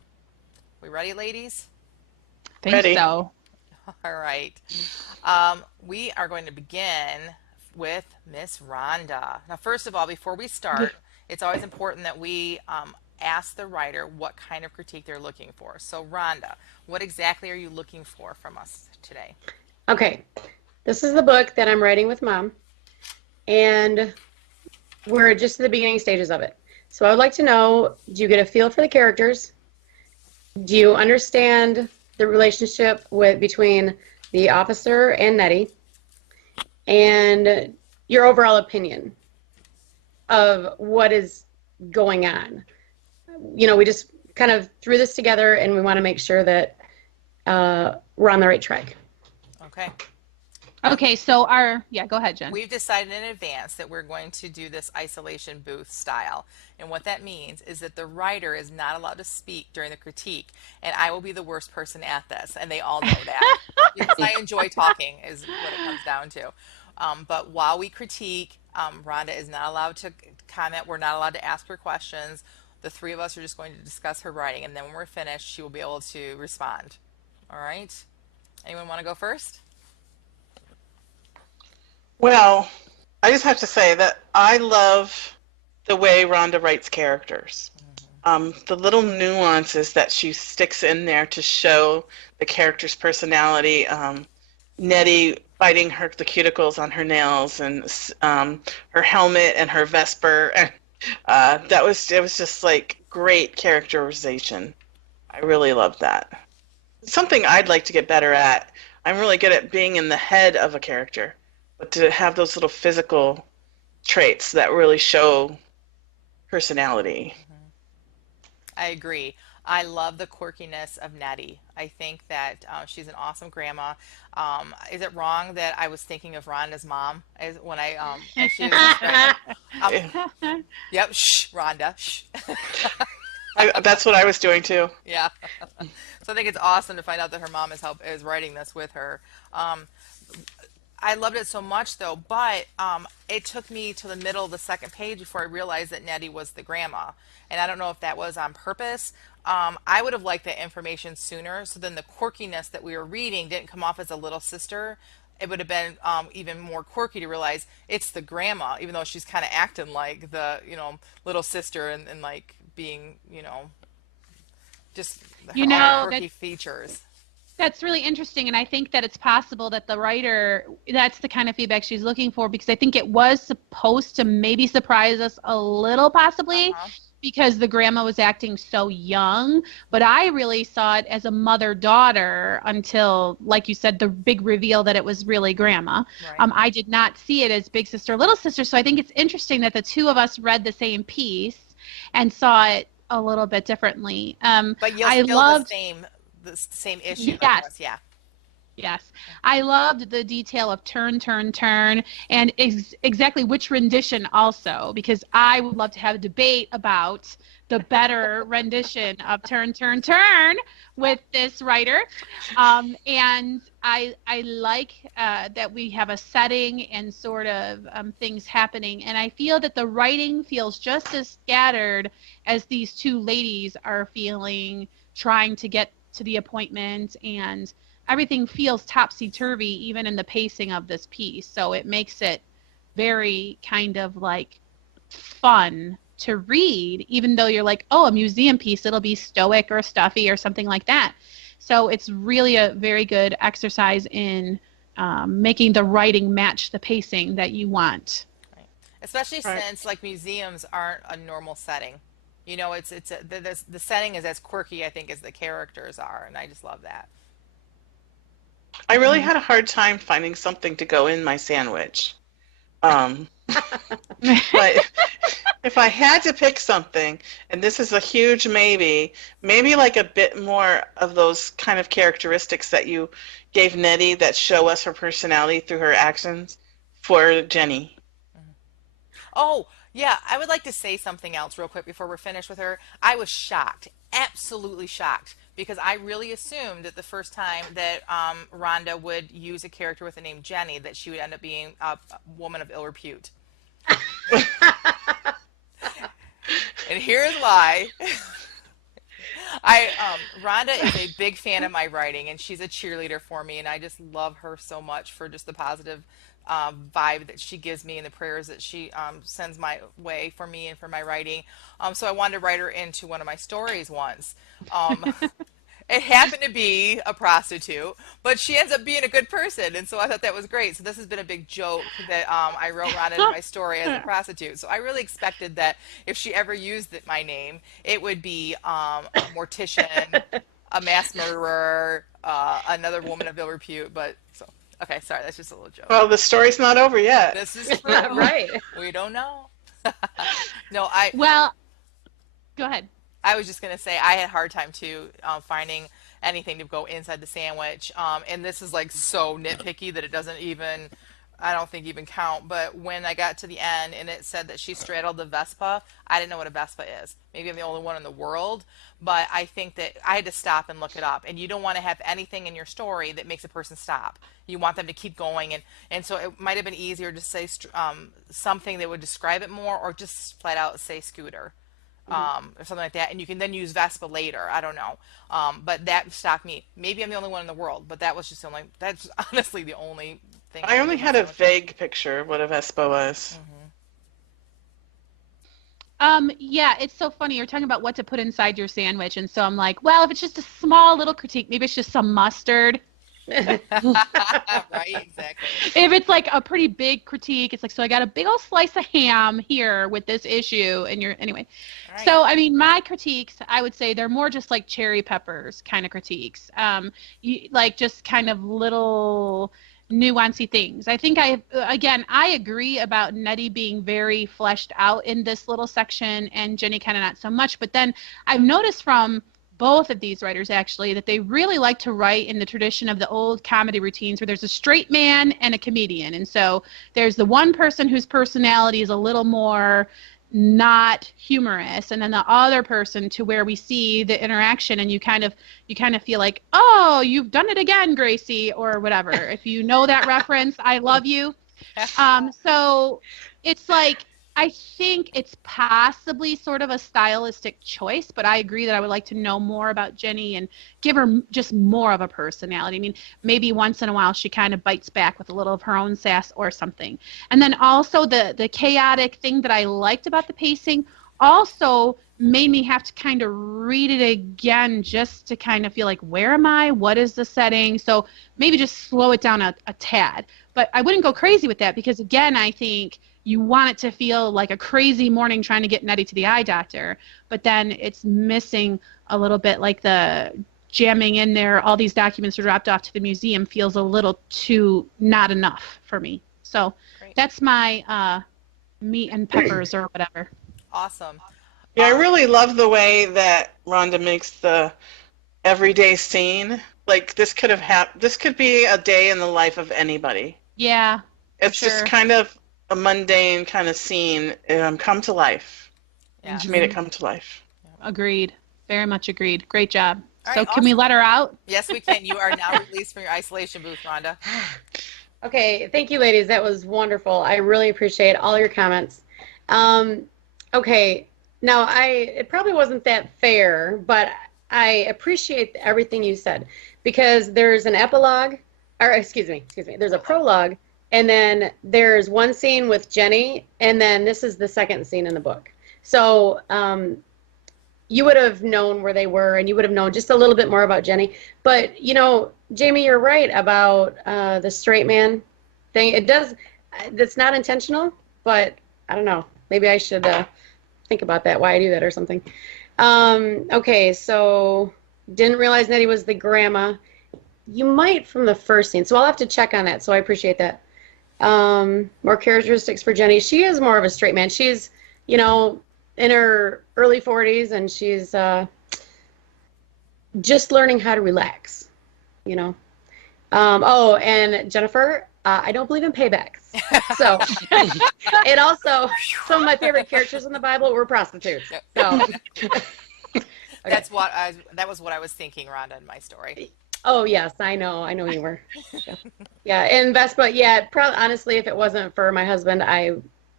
We ready, ladies? Think Ready. so. All right. We are going to begin with Miss Rhonda. Now, first of all, before we start, it's always important that we ask the writer what kind of critique they're looking for. So, Rhonda, what exactly are you looking for from us today? Okay, this is the book that I'm writing with Mom, and we're just at the beginning stages of it. So I would like to know, do you get a feel for the characters? Do you understand the relationship between the officer and Nettie? And your overall opinion of what is going on. We just kind of threw this together, and we want to make sure that we're on the right track. Okay. Okay, so go ahead, Jen. We've decided in advance that we're going to do this isolation booth style. And what that means is that the writer is not allowed to speak during the critique, and I will be the worst person at this, and they all know that. Because I enjoy talking is what it comes down to. But while we critique, Rhonda is not allowed to comment. We're not allowed to ask her questions. The three of us are just going to discuss her writing, and then when we're finished, she will be able to respond. All right? Anyone want to go first? Well, I just have to say that I love the way Rhonda writes characters. The little nuances that she sticks in there to show the character's personality. Nettie biting the cuticles on her nails, and her helmet and her Vesper. And it was just like great characterization. I really loved that. It's something I'd like to get better at. I'm really good at being in the head of a character, but to have those little physical traits that really show personality. I agree. I love the quirkiness of Nettie. I think that she's an awesome grandma. Is it wrong that I was thinking of Rhonda's mom as when as she was yep, shh, Rhonda, shh. That's what I was doing too. Yeah. So I think it's awesome to find out that her mom is writing this with her. I loved it so much though, but it took me to the middle of the second page before I realized that Nettie was the grandma. And I don't know if that was on purpose. I would have liked that information sooner, so then the quirkiness that we were reading didn't come off as a little sister. It would have been even more quirky to realize it's the grandma, even though she's kind of acting like the, little sister and like being, just her quirky features. That's really interesting, and I think that it's possible that the writer, that's the kind of feedback she's looking for, because I think it was supposed to maybe surprise us a little, possibly, because the grandma was acting so young, but I really saw it as a mother-daughter until, like you said, the big reveal that it was really grandma. Right. I did not see it as big sister, little sister, so I think it's interesting that the two of us read the same piece and saw it a little bit differently. But you'll I still loved the same issue. Yes. Yeah. Yes. I loved the detail of turn, turn, turn, and exactly which rendition also, because I would love to have a debate about the better rendition of turn, turn, turn with this writer. And I like that we have a setting and sort of things happening. And I feel that the writing feels just as scattered as these two ladies are feeling, trying to get to the appointment, and everything feels topsy-turvy even in the pacing of this piece. So it makes it very kind of like fun to read, even though you're like, oh, a museum piece, it'll be stoic or stuffy or something like that. So it's really a very good exercise in making the writing match the pacing that you want. Right. Especially since like museums aren't a normal setting. The setting is as quirky, I think, as the characters are, and I just love that. I really had a hard time finding something to go in my sandwich. Um, but if I had to pick something, and this is a huge maybe like a bit more of those kind of characteristics that you gave Nettie that show us her personality through her actions for Jenny. Oh, yeah, I would like to say something else real quick before we're finished with her. I was shocked, absolutely shocked, because I really assumed that the first time that Rhonda would use a character with the name Jenny, that she would end up being a woman of ill repute. And here's why. Rhonda is a big fan of my writing, and she's a cheerleader for me, and I just love her so much for just the positive vibe that she gives me and the prayers that she sends my way for me and for my writing. So I wanted to write her into one of my stories once. It happened to be a prostitute, but she ends up being a good person, and so I thought that was great. So this has been a big joke that I wrote Rhonda in my story as a prostitute. So I really expected that if she ever used my name, it would be a mortician, a mass murderer, another woman of ill repute. But so okay, sorry, that's just a little joke. Well, the story's not over yet. This is true. Right. We don't know. No, Well, go ahead. I was just going to say I had a hard time too finding anything to go inside the sandwich. And this is like so nitpicky that it doesn't even, I don't think even count. But when I got to the end and it said that she straddled the Vespa, I didn't know what a Vespa is. Maybe I'm the only one in the world, but I think that I had to stop and look it up. And you don't want to have anything in your story that makes a person stop. You want them to keep going. And so it might have been easier to say something that would describe it more, or just flat out say scooter. Or something like that, and you can then use Vespa later. I don't know, but that stopped me. Maybe I'm the only one in the world, but that was just the only. That's honestly the only thing. I only had a vague picture of what a Vespa was. Yeah, it's so funny. You're talking about what to put inside your sandwich, and so I'm like, well, if it's just a small little critique, maybe it's just some mustard. Right, exactly. If it's like a pretty big critique, it's like, so I got a big old slice of ham here with this issue, and anyway. Right. So I mean, my critiques, I would say they're more just like cherry peppers kind of critiques, like just kind of little nuancy things. I think I agree about Nettie being very fleshed out in this little section, and Jenny kind of not so much. But then I've noticed from both of these writers actually that they really like to write in the tradition of the old comedy routines where there's a straight man and a comedian, and so there's the one person whose personality is a little more not humorous, and then the other person to where we see the interaction and you kind of feel like, oh, you've done it again, Gracie, or whatever. If you know that reference, I love you. So it's like, I think it's possibly sort of a stylistic choice, but I agree that I would like to know more about Jenny and give her just more of a personality. I mean, maybe once in a while she kind of bites back with a little of her own sass or something. And then also the chaotic thing that I liked about the pacing also made me have to kind of read it again just to kind of feel like, where am I? What is the setting? So maybe just slow it down a tad. But I wouldn't go crazy with that because, again, I think you want it to feel like a crazy morning trying to get Nettie to the eye doctor, but then it's missing a little bit, like the jamming in there, all these documents are dropped off to the museum feels a little too not enough for me. So Great. That's my meat and peppers or whatever. Awesome. Yeah, I really love the way that Rhonda makes the everyday scene. Like this could be a day in the life of anybody. Yeah. It's just kind of a mundane kind of scene come to life. Yeah. She made it come to life. Agreed. Very much agreed. Great job. All So right, can we let her out? Yes, we can. You are now released from your isolation booth, Rhonda. Okay, thank you, ladies. That was wonderful. I really appreciate all your comments. Okay, now it probably wasn't that fair, but I appreciate everything you said because there's an epilogue, or excuse me, there's a prologue, and then there's one scene with Jenny, and then this is the second scene in the book. So you would have known where they were, and you would have known just a little bit more about Jenny. But, you know, Jamie, you're right about the straight man thing. That's not intentional, but I don't know. Maybe I should think about that, why I do that or something. Okay, so didn't realize Nettie was the grandma. you might from the first scene, so I'll have to check on that. So I appreciate that. More characteristics for Jenny. She is more of a straight man. She's, you know, in her early 40s, and she's just learning how to relax, you know. Oh, and Jenifer, I don't believe in paybacks. So, and also, some of my favorite characters in the Bible were prostitutes. So, okay. That was what I was thinking, Rhonda, in my story. Oh, yes, I know you were. Yeah, yeah, and Vespa, yeah, probably, honestly, if it wasn't for my husband, I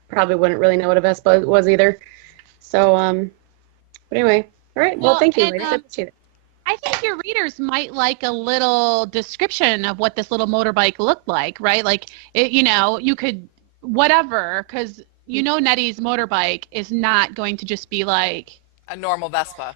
probably wouldn't really know what a Vespa was either. So, but anyway, all right, well, thank you, ladies. I appreciate it. I think your readers might like a little description of what this little motorbike looked like, right? Like, it, you know, you could, whatever, because you know Nettie's motorbike is not going to just be like a normal Vespa.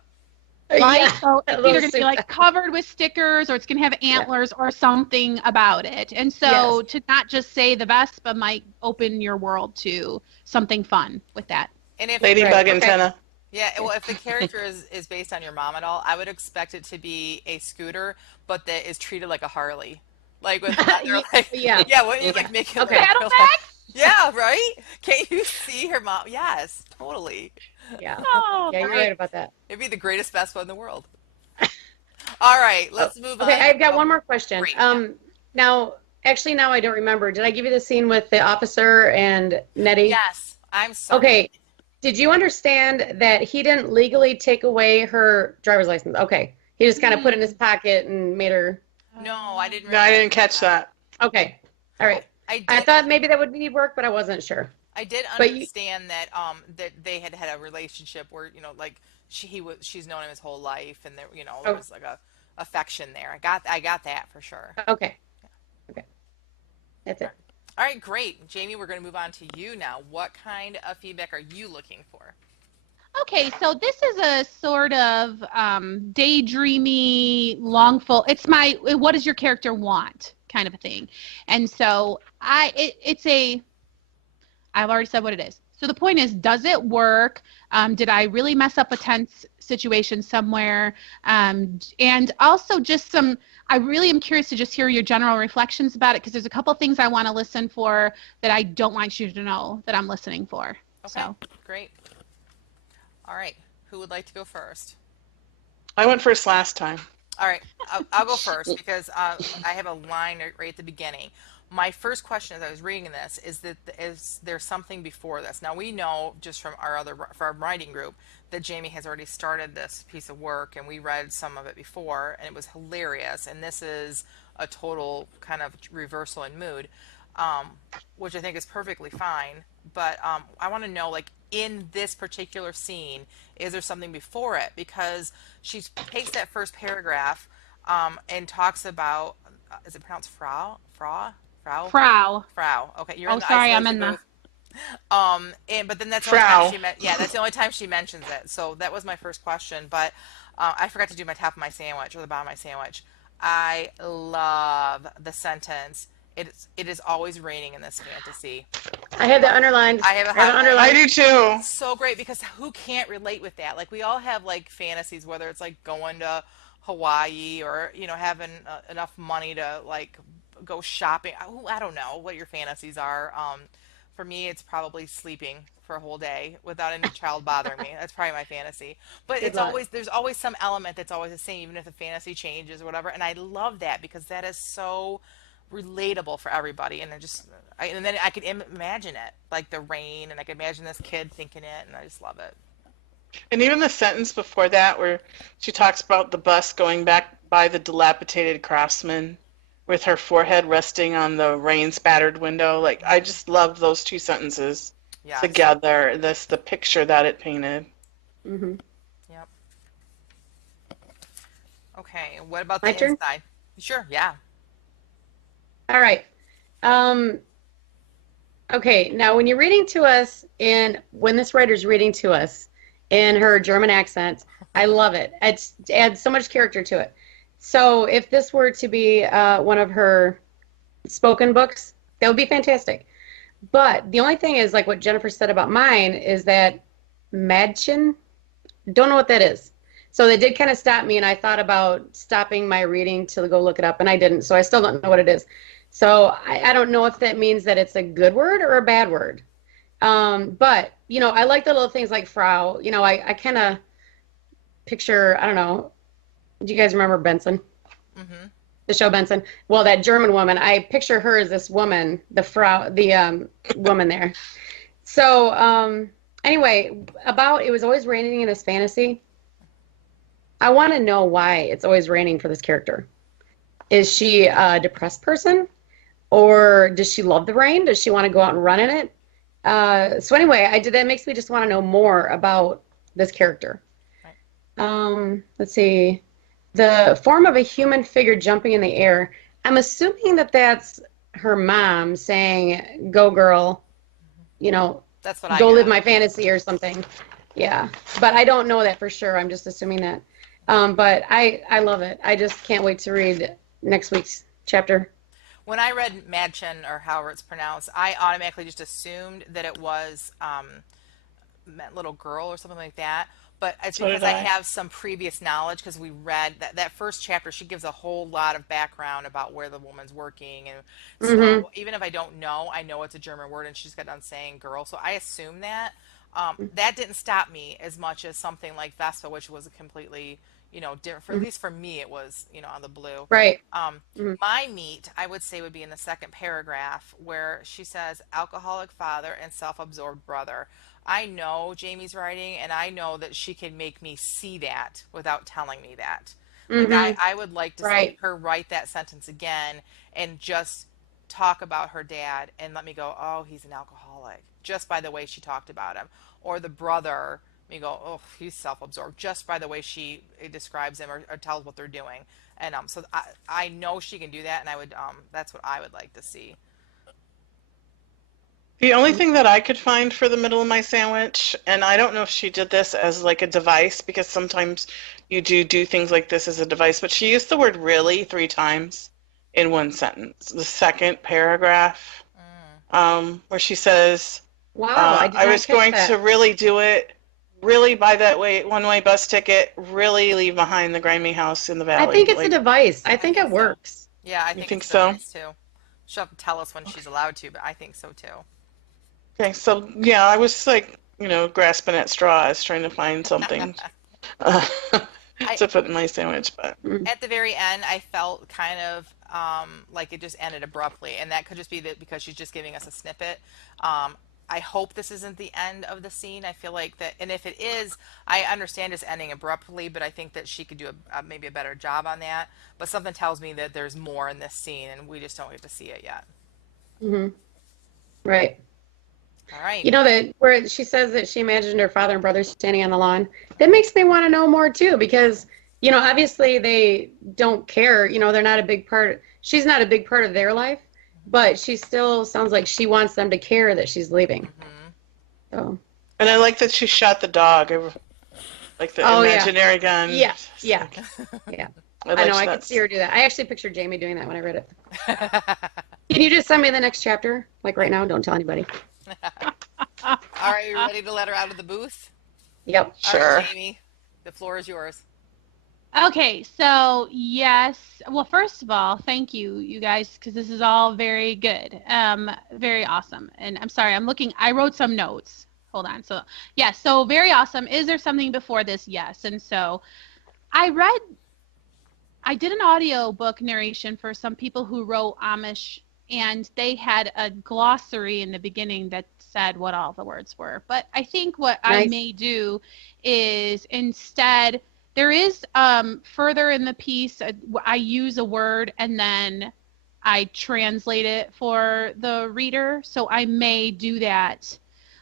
Right? Yeah, so it's either going to be like covered with stickers or it's going to have antlers or something about it. And so to not just say the Vespa might open your world to something fun with that. And if Ladybug antenna. Yeah, well, if the character is based on your mom at all, I would expect it to be a scooter, but that is treated like a Harley. Like with like, yeah, wouldn't you like make it okay. like, yeah, right? Can't you see her mom? Yes, totally. Yeah. Oh, Yeah, you're right about that. It'd be the greatest Vespa in the world. All right, let's move on. Okay, I've got one more question. Great. Now, actually, now I don't remember. Did I give you the scene with the officer and Nettie? Yes, I'm sorry. Okay. Did you understand that he didn't legally take away her driver's license? Okay. He just kind of put it in his pocket and made her. No, I didn't. No, I didn't catch that. Okay. All right. I thought maybe that would need work, but I wasn't sure. I did understand that that they had a relationship where, you know, like she's known him his whole life, and there, you know, there was like a affection there. I got that for sure. Okay. Okay. That's it. All right, great. Jamie, we're going to move on to you now. What kind of feedback are you looking for? Okay, so this is a sort of daydreamy, longful. It's my what does your character want kind of a thing, and so I've already said what it is. So the point is, does it work? Did I really mess up a tense situation somewhere? And also just I really am curious to just hear your general reflections about it, because there's a couple things I want to listen for that I don't want you to know that I'm listening for. Okay, so. Great. All right, who would like to go first? I went first last time. All right, I'll go first because I have a line right at the beginning. My first question as I was reading this is there something before this? Now we know just from our writing group that Jamie has already started this piece of work, and we read some of it before, and it was hilarious. And this is a total kind of reversal in mood, which I think is perfectly fine. But I want to know, like, in this particular scene, is there something before it? Because she takes that first paragraph and talks about, is it pronounced Frau? Okay, you're in the sorry, I'm isolation in booth. But then that's the only time that's the only time she mentions it. So that was my first question. But I forgot to do my top of my sandwich or the bottom of my sandwich. I love the sentence. It is always raining in this fantasy. I have that underlined. I have it underlined. I do too. So great, because who can't relate with that? Like, we all have like fantasies, whether it's like going to Hawaii or, you know, having enough money to like go shopping. I don't know what your fantasies are. For me, it's probably sleeping for a whole day without any child bothering me. That's probably my fantasy. But there's always some element that's always the same, even if the fantasy changes or whatever. And I love that because that is so relatable for everybody. And and then I could imagine it, like the rain, and I could imagine this kid thinking it, and I just love it. And even the sentence before that, where she talks about the bus going back by the dilapidated Craftsman with her forehead resting on the rain-spattered window. Like, I just love those two sentences together. That's the picture that it painted. Mm-hmm. Yep. Okay, what about the inside? Sure, yeah. All right. Okay, now when you're reading to us, when this writer's reading to us in her German accent, I love it. It adds so much character to it. So if this were to be one of her spoken books, that would be fantastic. But the only thing is, like what Jenifer said about mine, is that Madchen, don't know what that is. So they did kind of stop me, and I thought about stopping my reading to go look it up, and I didn't. So I still don't know what it is. So I don't know if that means that it's a good word or a bad word. But I like the little things like Frau. I kind of picture, I don't know, do you guys remember Benson? Hmm. The show Benson? Well, that German woman, I picture her as this woman, the Frau, the woman there. So anyway, about it was always raining in this fantasy. I want to know why it's always raining for this character. Is she a depressed person? Or does she love the rain? Does she want to go out and run in it? So anyway, that makes me just want to know more about this character. Right. Let's see. The form of a human figure jumping in the air. I'm assuming that that's her mom saying, "Go, girl," you know, That's what I go live got. my fantasy or something. Yeah, but I don't know that for sure. I'm just assuming that. But I love it. I just can't wait to read next week's chapter. When I read Madchen, or however it's pronounced, I automatically just assumed that it was little girl or something like that. But it's So did because I I. have some previous knowledge, because we read that first chapter. She gives a whole lot of background about where the woman's working, and Mm-hmm. so even if I don't know, I know it's a German word, and she's got done saying girl, so I assume that. That didn't stop me as much as something like Vespa, which was a completely different. For at Mm-hmm. least for me, it was on the blue. Right. Um, Mm-hmm. my meat, I would say, would be in the second paragraph where she says, alcoholic father and self absorbed brother. I know Jamie's writing, and I know that she can make me see that without telling me that. Like, I, Mm-hmm. I would like to see Right. her write that sentence again and just talk about her dad and let me go, oh, he's an alcoholic, just by the way she talked about him. Or the brother, me go, oh, he's self absorbed, just by the way she describes him, or tells what they're doing. And so I know she can do that, and that's what I would like to see. The only thing that I could find for the middle of my sandwich, and I don't know if she did this as like a device, because sometimes you do things like this as a device, but she used the word really 3 times in one sentence. The second paragraph, Mm. where she says, Wow, I did I not was catch going to that. really do it, really buy that one-way bus ticket, really leave behind the grimy house in the I valley. think it's a Like, device. I I think think it so. works. Yeah, I you think think it's a so? device too. She'll have to tell us when she's allowed to, but I think so too. Okay, so yeah, I was like, grasping at straws, trying to find something uh, I to put in my sandwich, but Mm. At the very end, I felt kind of like it just ended abruptly, and that could just be that because she's just giving us a snippet. Um, I hope this isn't the end of the scene. I feel like that, and if it is, I understand it's ending abruptly, but I think that she could do maybe a better job on that. But something tells me that there's more in this scene, and we just don't get to see it yet. Hmm. Right. All right. You know that where she says that she imagined her father and brother standing on the lawn. That makes me want to know more too, because obviously they don't care. They're not a big part. She's not a big part of their life, but she still sounds like she wants them to care that she's leaving. Mm-hmm. So, and I like that she shot the dog, like the oh yeah, imaginary gun. yeah, It's yeah, like yeah. I I know. liked I could that. see her do that. I actually pictured Jamie doing that when I read it. Can you just send me the next chapter, like right now? Don't tell anybody. All right, you ready to let her out of the booth? Yep. All right, Sure. Jamie, the floor is yours. Okay, so yes. Well, first of all, thank you, you guys, because this is all very good. Very awesome. And I'm sorry, I wrote some notes. Hold on. So, yeah, so very awesome. Is there something before this? Yes. And so I read, I did an audio book narration for some people who wrote Amish, and they had a glossary in the beginning that said what all the words were. But I think what I Nice. may do is instead, there is further in the piece, I use a word and then I translate it for the reader. So I may do that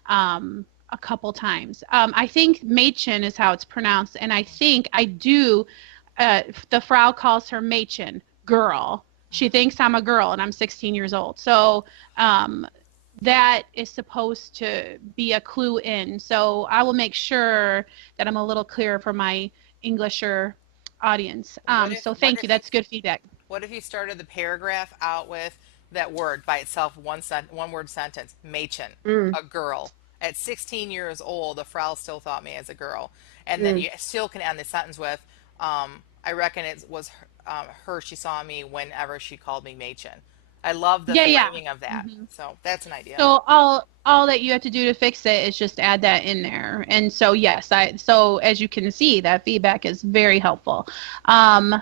a couple times. I think Machen is how it's pronounced, and I think I do the Frau calls her Mädchen, girl. She Mm-hmm. thinks I'm a girl and I'm 16 years old. So um, that is supposed to be a clue in. So I will make sure that I'm a little clearer for my Englisher audience. What if So what thank you. if you That's good feedback. What if you started the paragraph out with that word by itself, one word sentence, Machen, Mm. a girl, At 16 years old, the Frau still thought me as a girl. And then Mm. you still can end the sentence with, I reckon it was her she saw me whenever she called me Machen. I love the Yeah, yeah. framing of that. Mhm. So that's an idea. So all that you have to do to fix it is just add that in there. And so yes, I so as you can see, that feedback is very helpful. Um,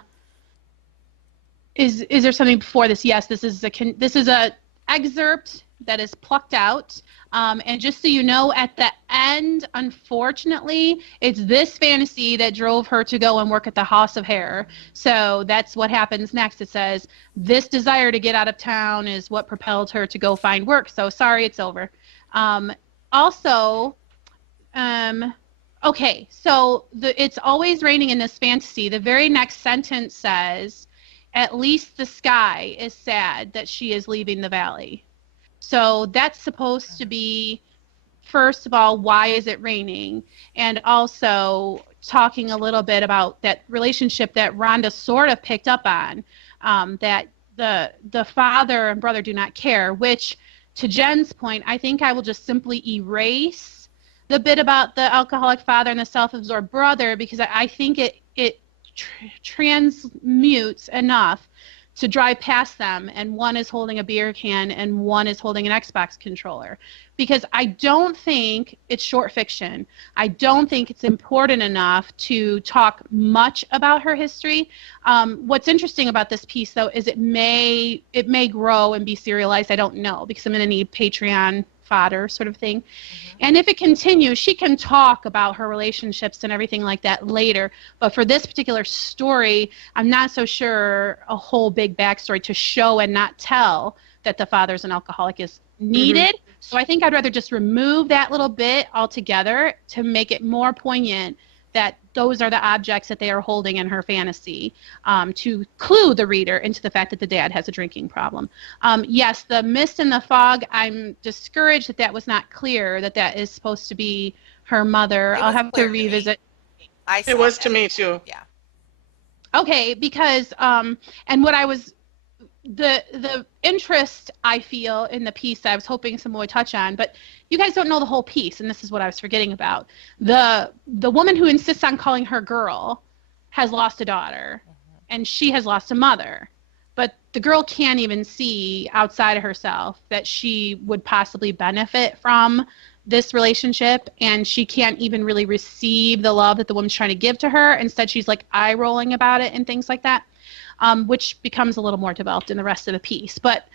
is there something before this? Yes, this is a excerpt that is plucked out. And just so you know, at the end, unfortunately, it's this fantasy that drove her to go and work at the House of Hair. So that's what happens next. It says this desire to get out of town is what propelled her to go find work. So sorry, it's over. Um, also, um, okay, so it's always raining in this fantasy. The very next sentence says, at least the sky is sad that she is leaving the valley. So that's supposed to be, first of all, why is it raining? And also talking a little bit about that relationship that Rhonda sort of picked up on, that the father and brother do not care, which to Jen's point, I think I will just simply erase the bit about the alcoholic father and the self-absorbed brother because I think it transmutes enough to drive past them, and one is holding a beer can and one is holding an Xbox controller. Because I don't think it's short fiction. I don't think it's important enough to talk much about her history. What's interesting about this piece, though, is it may grow and be serialized. I don't know, because I'm going to need Patreon fodder sort of thing. Mm-hmm. And if it continues, she can talk about her relationships and everything like that later. But for this particular story, I'm not so sure a whole big backstory to show and not tell that the father's an alcoholic is needed. Mm-hmm. So I think I'd rather just remove that little bit altogether to make it more poignant that those are the objects that they are holding in her fantasy, to clue the reader into the fact that the dad has a drinking problem. Yes, the mist and the fog, I'm discouraged that was not clear, that is supposed to be her mother. I'll have to revisit. I saw it was that. to me too. Yeah. Okay, because and what I was the interest I feel in the piece that I was hoping someone would touch on, but you guys don't know the whole piece, and this is what I was forgetting about. The woman who insists on calling her girl has lost a daughter, and she has lost a mother. But the girl can't even see outside of herself that she would possibly benefit from this relationship, and she can't even really receive the love that the woman's trying to give to her. Instead, she's like eye-rolling about it and things like that. Which becomes a little more developed in the rest of the piece. But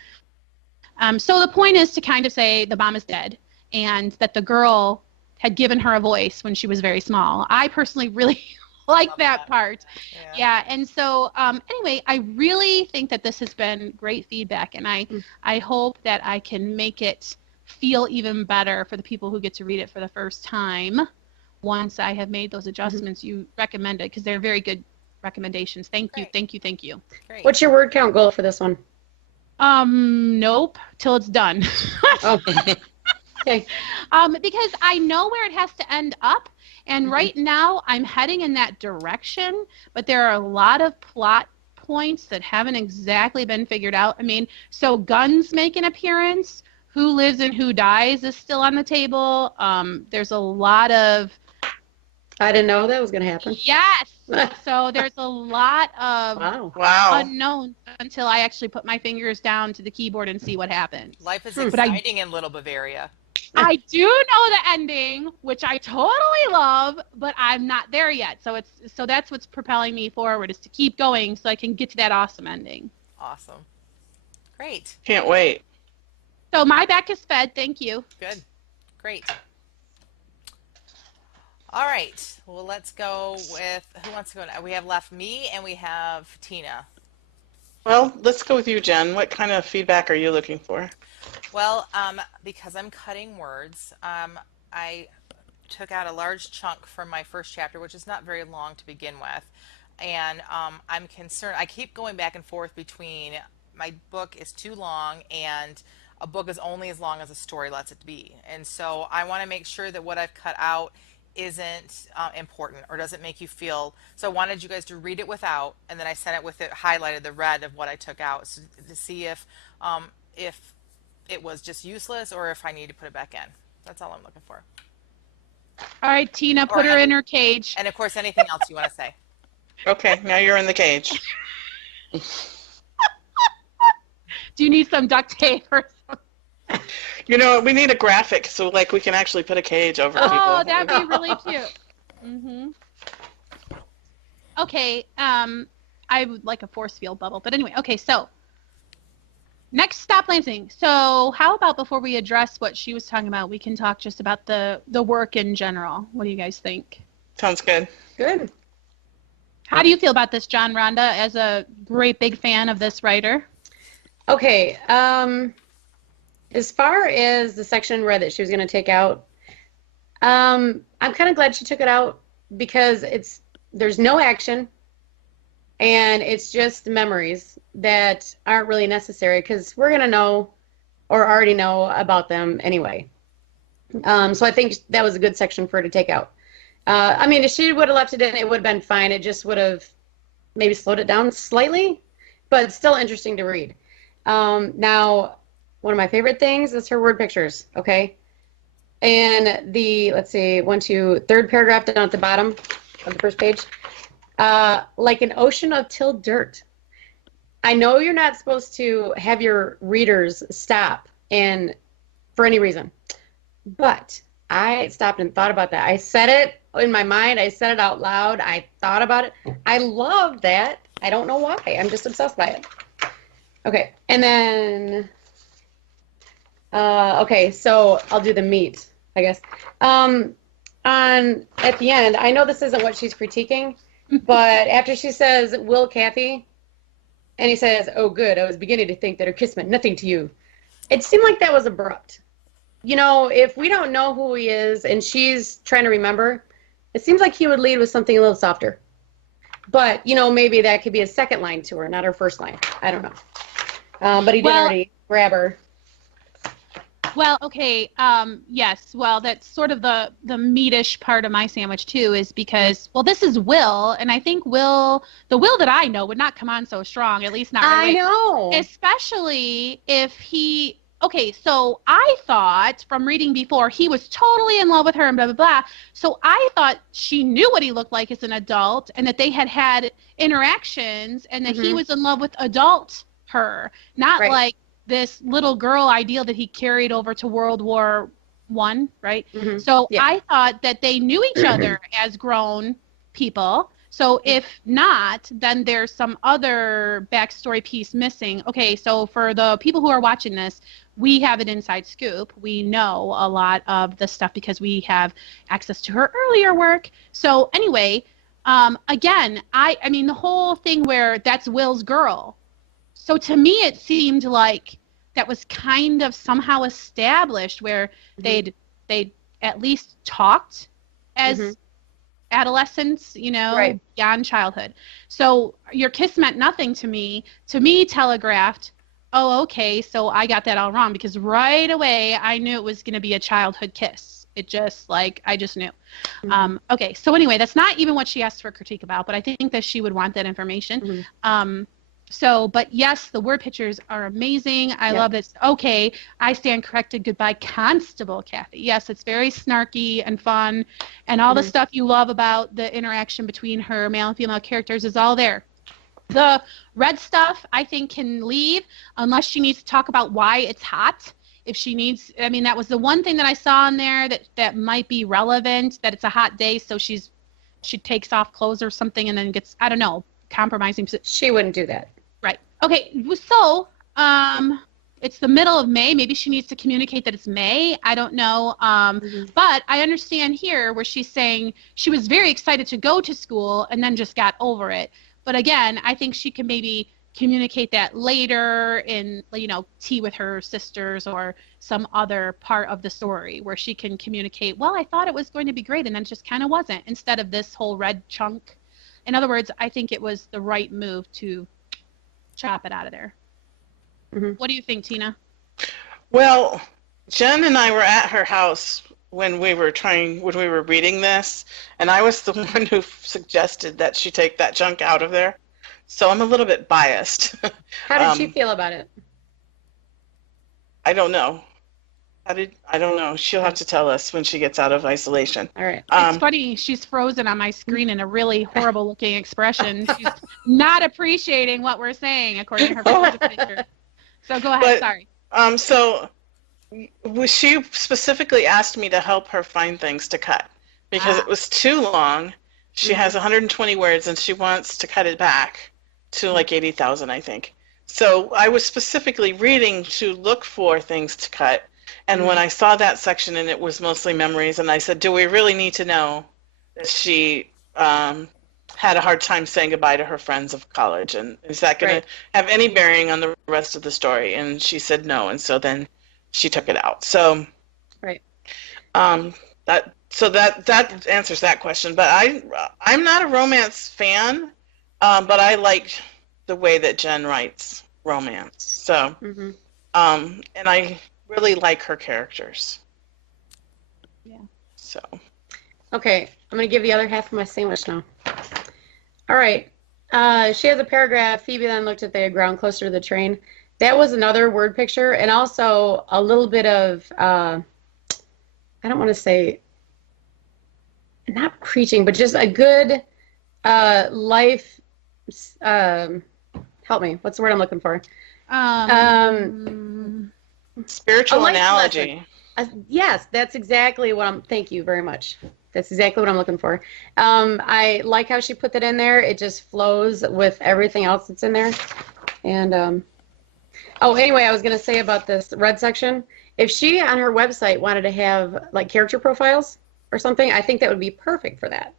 so the point is to kind of say the mom is dead and that the girl had given her a voice when she was very small. I personally really like that part. Yeah. And so anyway, I really think that this has been great feedback, and I hope that I can make it feel even better for the people who get to read it for the first time once I have made those adjustments you recommended, because they're very good recommendations. Thank you. Great. What's your word count goal for this one? Nope, till it's done. Oh. Okay. Because I know where it has to end up, and right now I'm heading in that direction, but there are a lot of plot points that haven't exactly been figured out. I mean, so guns make an appearance, who lives and who dies is still on the table. There's a lot of I didn't know that was going to happen. Yes. So there's a lot of Wow. unknowns until I actually put my fingers down to the keyboard and see what happens. Life is exciting in Little Bavaria. I do know the ending, which I totally love, but I'm not there yet. So that's what's propelling me forward, is to keep going so I can get to that awesome ending. Awesome. Great. Can't wait. So my back is fed. Thank you. Good. Great. All right. Well, let's go with who wants to go now. We have left me and we have Tina. Well, let's go with you, Jen. What kind of feedback are you looking for? Well, because I'm cutting words, I took out a large chunk from my first chapter, which is not very long to begin with. And I'm concerned. I keep going back and forth between my book is too long and a book is only as long as a story lets it be. And so I want to make sure that what I've cut out isn't important or doesn't make you feel. So I wanted you guys to read it without, and then I sent it with it highlighted, the red of what I took out, so to see if it was just useless or if I need to put it back in. That's all I'm looking for. All right, Tina, Or put her in her cage. and of course, anything else you want to say. Okay, now you're in the cage. Do you need some duct tape or something? You know, we need a graphic so like we can actually put a cage over Oh, people. that'd be really cute. Okay, I would like a force field bubble. But anyway, okay, so next stop Lansing. So how about before we address what she was talking about, we can talk just about the work in general. What do you guys think? Sounds good. Good. How do you feel about this, John, Rhonda, as a great big fan of this writer? Okay. As far as the section read that she was going to take out, I'm kind of glad she took it out because there's no action and it's just memories that aren't really necessary because we're going to know or already know about them anyway. So I think that was a good section for her to take out. I mean, if she would have left it in, it would have been fine. It just would have maybe slowed it down slightly, but still interesting to read. Now, one of my favorite things is her word pictures, okay? And let's see, third paragraph down at the bottom of the first page. Like an ocean of tilled dirt. I know you're not supposed to have your readers stop for any reason, but I stopped and thought about that. I said it in my mind. I said it out loud. I thought about it. I love that. I don't know why. I'm just obsessed by it. Okay, and then, okay, so I'll do the meat, I guess. At the end, I know this isn't what she's critiquing, but after she says, "Will Kathy," and he says, "Oh, good, I was beginning to think that her kiss meant nothing to you." It seemed like that was abrupt. You know, if we don't know who he is and she's trying to remember, it seems like he would lead with something a little softer. But, you know, maybe that could be a second line to her, not her first line. I don't know. But he did already grab her. Well, okay, yes. Well, that's sort of the meatish part of my sandwich too, is because, well, this is Will, and I think the Will that I know would not come on so strong, at least not right away. I know. Especially if okay, so I thought from reading before he was totally in love with her and blah, blah, blah. So I thought she knew what he looked like as an adult and that they had interactions and that he was in love with adult her, not like this little girl ideal that he carried over to World War I, right? So I thought that they knew each other as grown people. So if not, then there's some other backstory piece missing. Okay, so for the people who are watching this, we have an inside scoop. We know a lot of the stuff because we have access to her earlier work. So anyway, again, I mean, the whole thing where that's Will's girl. So to me, it seemed like that was kind of somehow established where they'd at least talked as adolescents, you know, beyond childhood. So your kiss meant nothing to me telegraphed, oh, okay, so I got that all wrong because right away I knew it was going to be a childhood kiss. It just I just knew. Okay, so anyway, that's not even what she asked for critique about, but I think that she would want that information. But yes, the word pictures are amazing. I love this. Okay, I stand corrected. Goodbye, Constable Kathy. Yes, it's very snarky and fun, and all the stuff you love about the interaction between her male and female characters is all there. The red stuff, I think, can leave unless she needs to talk about why it's hot. If she needs, I mean, that was the one thing that I saw in there that might be relevant, that it's a hot day, so she takes off clothes or something and then gets, I don't know, compromising. She wouldn't do that. Right. Okay, so it's the middle of May. Maybe she needs to communicate that it's May. I don't know. But I understand here where she's saying she was very excited to go to school and then just got over it. But again, I think she can maybe communicate that later in, you know, tea with her sisters or some other part of the story where she can communicate, well, I thought it was going to be great and then it just kind of wasn't, instead of this whole red chunk. In other words, I think it was the right move to chop it out of there. What do you think, Tina? Well, Jen and I were at her house when we were reading this, and I was the one who suggested that she take that junk out of there. So I'm a little bit biased. How did she feel about it? I don't know. I don't know. She'll have to tell us when she gets out of isolation. All right. It's funny. She's frozen on my screen in a really horrible looking expression. She's not appreciating what we're saying, according to her Facebook picture. So go ahead. Sorry. So she specifically asked me to help her find things to cut because it was too long. She has 120 words and she wants to cut it back to like 80,000, I think. So I was specifically reading to look for things to cut. And when I saw that section and it was mostly memories, and I said, do we really need to know that she had a hard time saying goodbye to her friends of college? And is that going to have any bearing on the rest of the story? And she said no. And so then she took it out. So that answers that question. But I'm not a romance fan, but I like the way that Jen writes romance. So, and I really like her characters. Yeah. So. Okay, I'm going to give the other half of my sandwich now. All right. She has a paragraph. Phoebe then looked at the ground closer to the train. That was another word picture, and also a little bit of, I don't want to say, not preaching, but just a good life, help me, what's the word I'm looking for? Spiritual analogy. Yes, that's exactly what thank you very much. That's exactly what I'm looking for. I like how she put that in there. It just flows with everything else that's in there. And, anyway, I was going to say about this red section, if she on her website wanted to have like character profiles or something, I think that would be perfect for that.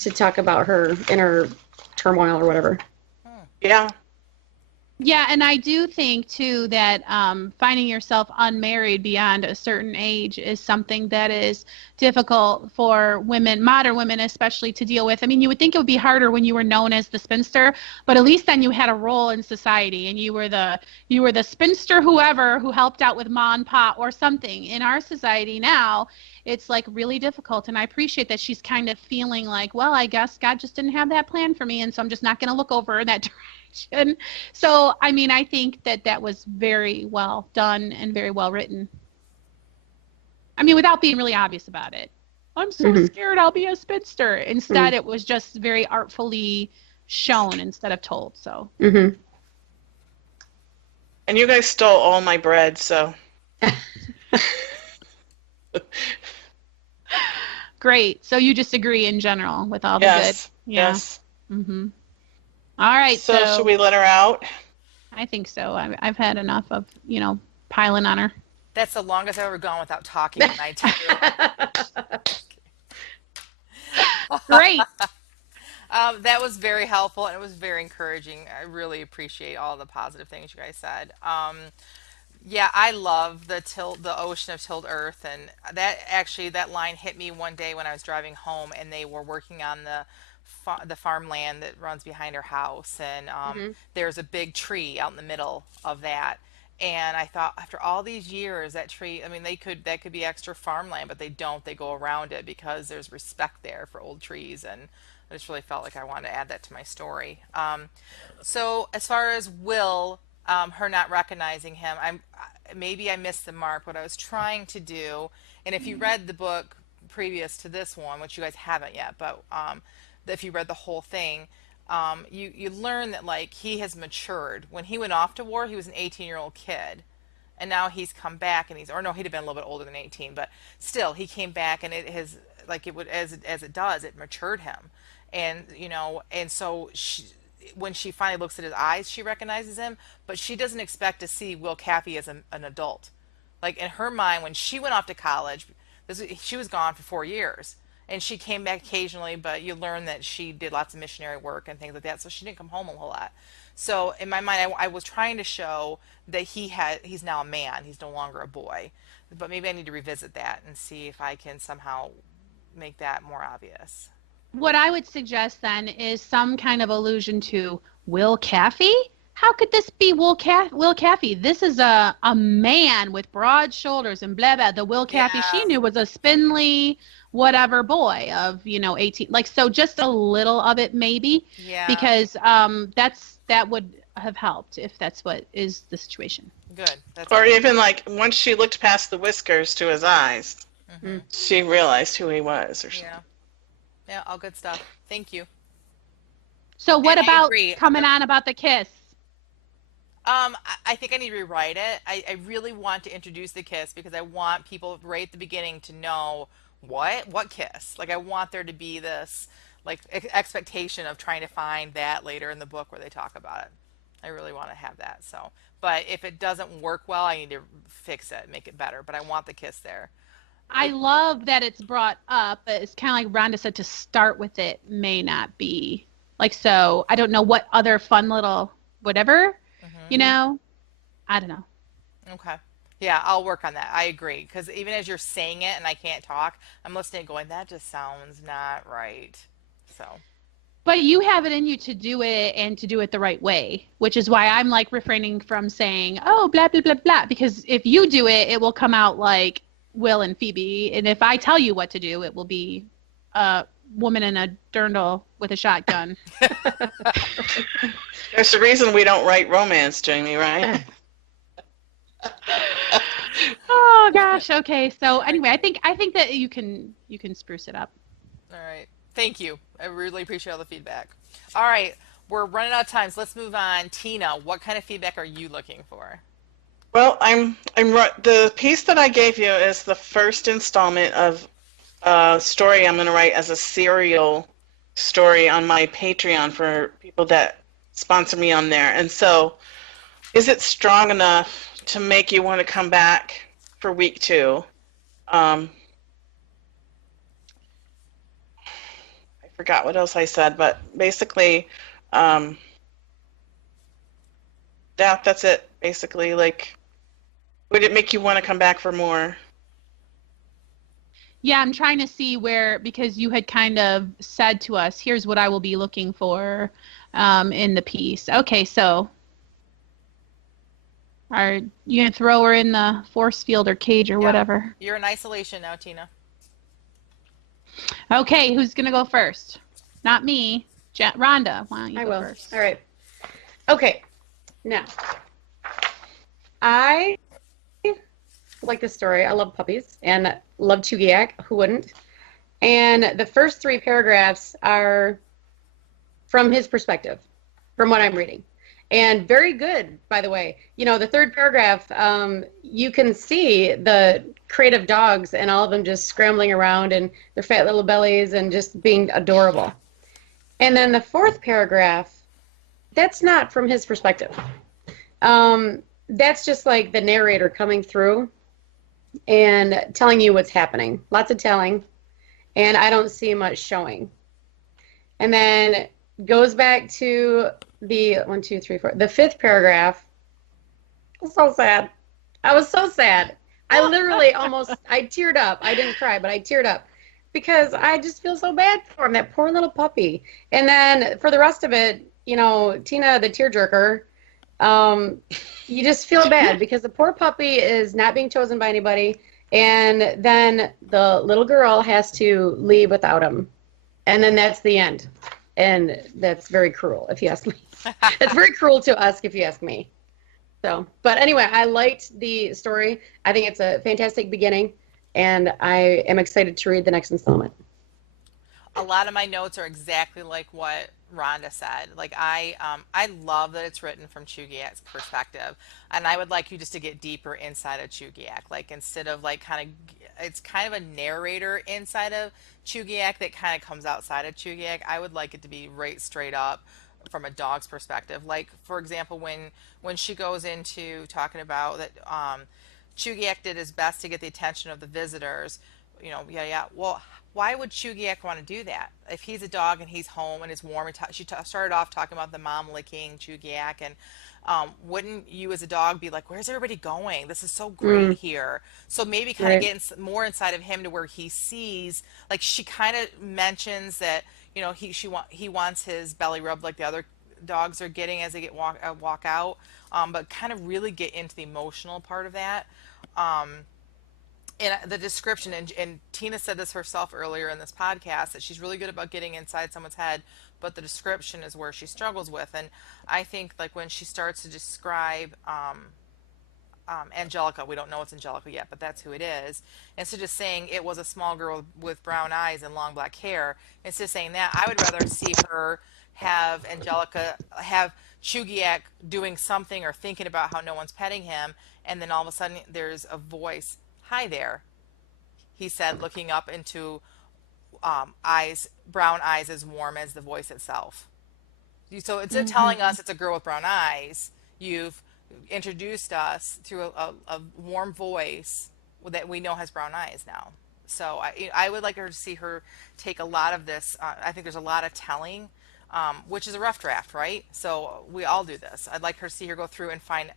To talk about her inner turmoil or whatever. Yeah. Yeah, and I do think, too, that finding yourself unmarried beyond a certain age is something that is difficult for women, modern women especially, to deal with. I mean, you would think it would be harder when you were known as the spinster, but at least then you had a role in society, and you were the spinster whoever who helped out with ma and pa or something. In our society now, it's like really difficult, and I appreciate that she's kind of feeling like, well, I guess God just didn't have that plan for me, and so I'm just not going to look over in that direction. So, I mean, I think that was very well done and very well written. I mean, without being really obvious about it. I'm so scared I'll be a spinster. Instead, it was just very artfully shown instead of told. So. And you guys stole all my bread, so. Great. So you just agree in general with all the good. Yeah. Yes. All right. So should we let her out? I think so. I've had enough of, piling on her. That's the longest I've ever gone without talking tonight, too. Great. That was very helpful, and it was very encouraging. I really appreciate all the positive things you guys said. Yeah, I love the ocean of tilled earth, and that line hit me one day when I was driving home, and they were working on the farmland that runs behind her house, and there's a big tree out in the middle of that. And I thought, after all these years, that tree, I mean, that could be extra farmland, but they don't. They go around it because there's respect there for old trees, and I just really felt like I wanted to add that to my story. So as far as Will, her not recognizing him, maybe I missed the mark. What I was trying to do, and if you read the book previous to this one, which you guys haven't yet, but if you read the whole thing, you learn that like he has matured. When he went off to war, he was an 18-year-old kid, and now he's come back, and he'd have been a little bit older than 18, but still he came back, and it has, like, it would, as it does, it matured him, and and so when she finally looks at his eyes, she recognizes him, but she doesn't expect to see Will Caffey as an adult. Like, in her mind, when she went off to college, she was gone for 4 years. And she came back occasionally, but you learn that she did lots of missionary work and things like that, so she didn't come home a whole lot. So in my mind, I was trying to show that he's now a man. He's no longer a boy. But maybe I need to revisit that and see if I can somehow make that more obvious. What I would suggest then is some kind of allusion to Will Caffey. How could this be Will Caffey? This is a man with broad shoulders and blah, blah. The Will Caffey she knew was a spindly, whatever boy of, 18. Like, so just a little of it maybe. Yeah. Because that would have helped if that's what is the situation. Good. That's Or good. even like once she looked past the whiskers to his eyes, Mm. she realized who he was or something. Yeah. Yeah, all good stuff. Thank you. So what And I about agree. coming on about the kiss? I think I need to rewrite it. I really want to introduce the kiss because I want people right at the beginning to know what kiss. Like I want there to be this like expectation of trying to find that later in the book where they talk about it. I really want to have that. So, but if it doesn't work well, I need to fix it, make it better. But I want the kiss there. I It, love that it's brought up, but it's kind of like Rhonda said, to start with it may not be like, so I don't know what other fun little whatever, you mhm. know, I don't know. Okay. Yeah, I'll work on that. I agree. Because even as you're saying it and I can't talk, I'm listening going, that just sounds not right. So, But you have it in you to do it and to do it the right way, which is why I'm like refraining from saying, oh, blah, blah, blah, blah. Because if you do it, it will come out like Will and Phoebe. And if I tell you what to do, it will be a woman in a dirndl with a shotgun. There's a reason we don't write romance, Jamie, right? Oh gosh. Okay. So all right. anyway, I think that you can spruce it up. All right. Thank you. I really appreciate all the feedback. All right. We're running out of time, so let's move on. Tina, what kind of feedback are you looking for? Well, the piece that I gave you is the first installment of a story I'm going to write as a serial story on my Patreon for people that sponsor me on there. And so, is it strong enough to make you want to come back for week 2? Um, I forgot what else I said, but basically, um, that's it. Basically, like, would it make you want to come back for more? Yeah, I'm trying to see where, because you had kind of said to us, here's what I will be looking for in the piece. Okay, so are you gonna throw her in the force field or cage or Yeah. whatever? You're in isolation now, Tina. Okay, who's gonna go first? Not me. Rhonda, why don't you I go will. first? All right. Okay. Now, I like this story. I love puppies and love Chugiak. Who wouldn't? And the first 3 paragraphs are from his perspective, from what I'm reading. And very good, by the way. You know, the third paragraph, you can see the creative dogs and all of them just scrambling around and their fat little bellies and just being adorable. And then the fourth paragraph, that's not from his perspective. That's just like the narrator coming through and telling you what's happening. Lots of telling, and I don't see much showing. And then goes back to the one, two, three, four, the fifth paragraph. So sad. I was so sad. I literally I teared up. I didn't cry, but I teared up because I just feel so bad for him, that poor little puppy. And then for the rest of it, you know, Tina, the tearjerker, um, you just feel bad because the poor puppy is not being chosen by anybody. And then the little girl has to leave without him. And then that's the end. And that's very cruel, if you ask me. It's very cruel to us, if you ask me. So, but anyway, I liked the story. I think it's a fantastic beginning, and I am excited to read the next installment. A lot of my notes are exactly like what Rhonda said. Like I love that it's written from Chugiak's perspective, and I would like you just to get deeper inside of Chugiak. Like instead of like it's kind of a narrator inside of Chugiak that kind of comes outside of Chugiak. I would like it to be right straight up from a dog's perspective. Like for example, when she goes into talking about that, Chugiak did his best to get the attention of the visitors. You know, yeah, yeah. Well, why would Chugiak want to do that? If he's a dog and he's home and it's warm, and started off talking about the mom licking Chugiak, and wouldn't you as a dog be like, "Where's everybody going? This is so great Mm, here." So maybe kind of right. get more inside of him to where he sees, like she kind of mentions that he wants his belly rubbed like the other dogs are getting as they walk out, but kind of really get into the emotional part of that. Um, in the description, and Tina said this herself earlier in this podcast, that she's really good about getting inside someone's head, but the description is where she struggles with. And I think like when she starts to describe Angelica, we don't know it's Angelica yet, but that's who it is. Instead of just saying it was a small girl with brown eyes and long black hair, instead of saying that, I would rather see her have Angelica have Chugiak doing something or thinking about how no one's petting him, and then all of a sudden there's a voice, "Hi there," he said, looking up into eyes, brown eyes as warm as the voice itself. So instead of telling us it's a girl with brown eyes, you've introduced us through a warm voice that we know has brown eyes now. So I would like her to see her take a lot of this. I think there's a lot of telling, which is a rough draft, right? So we all do this. I'd like her to see her go through and find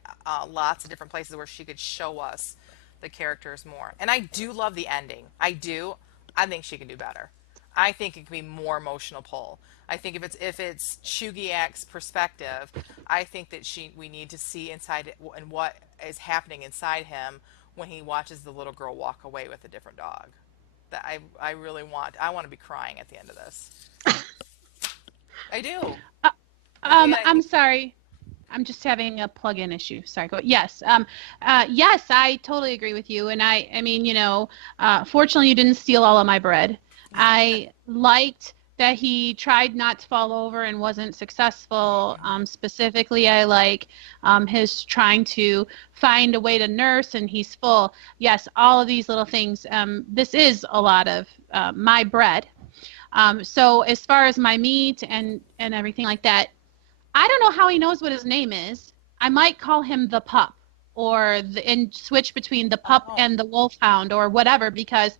lots of different places where she could show us the characters more. And I do love the ending. I do. I think she can do better. I think it can be more emotional pull. I think if it's Chugiak's perspective, I think that we need to see inside and what is happening inside him when he watches the little girl walk away with a different dog. That I really want. I want to be crying at the end of this. I do. Uh, I think I'm sorry. I'm just having a plug-in issue. Sorry. Go. Yes. Yes, I totally agree with you. And I mean, fortunately, you didn't steal all of my bread. I liked that he tried not to fall over and wasn't successful. Specifically, I like his trying to find a way to nurse, and he's full. Yes, all of these little things. This is a lot of my bread. So as far as my meat and everything like that, I don't know how he knows what his name is. I might call him the pup, and switch between the pup and the wolfhound or whatever, because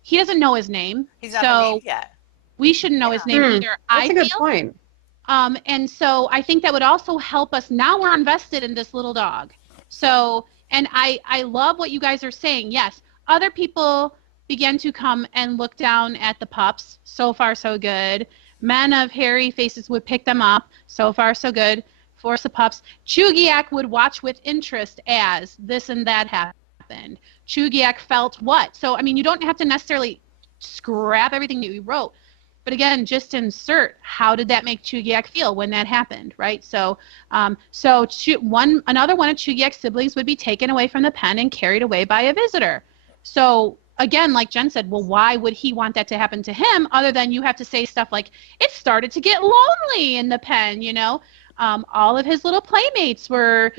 he doesn't know his name. he's not believed yet. We shouldn't know his name either. That's a good point. And so I think that would also help us. Now we're invested in this little dog. So, and I love what you guys are saying. Yes, other people began to come and look down at the pups. So far, so good. Men of hairy faces would pick them up. So far, so good. For the pups. Chugiak would watch with interest as this and that happened. Chugiak felt what? So, I mean, you don't have to necessarily scrap everything that you wrote. But again, just insert how did that make Chugiak feel when that happened, right? So, another one of Chugiak's siblings would be taken away from the pen and carried away by a visitor. So again, like Jen said, well, why would he want that to happen to him? Other than you have to say stuff like it started to get lonely in the pen, all of his little playmates were,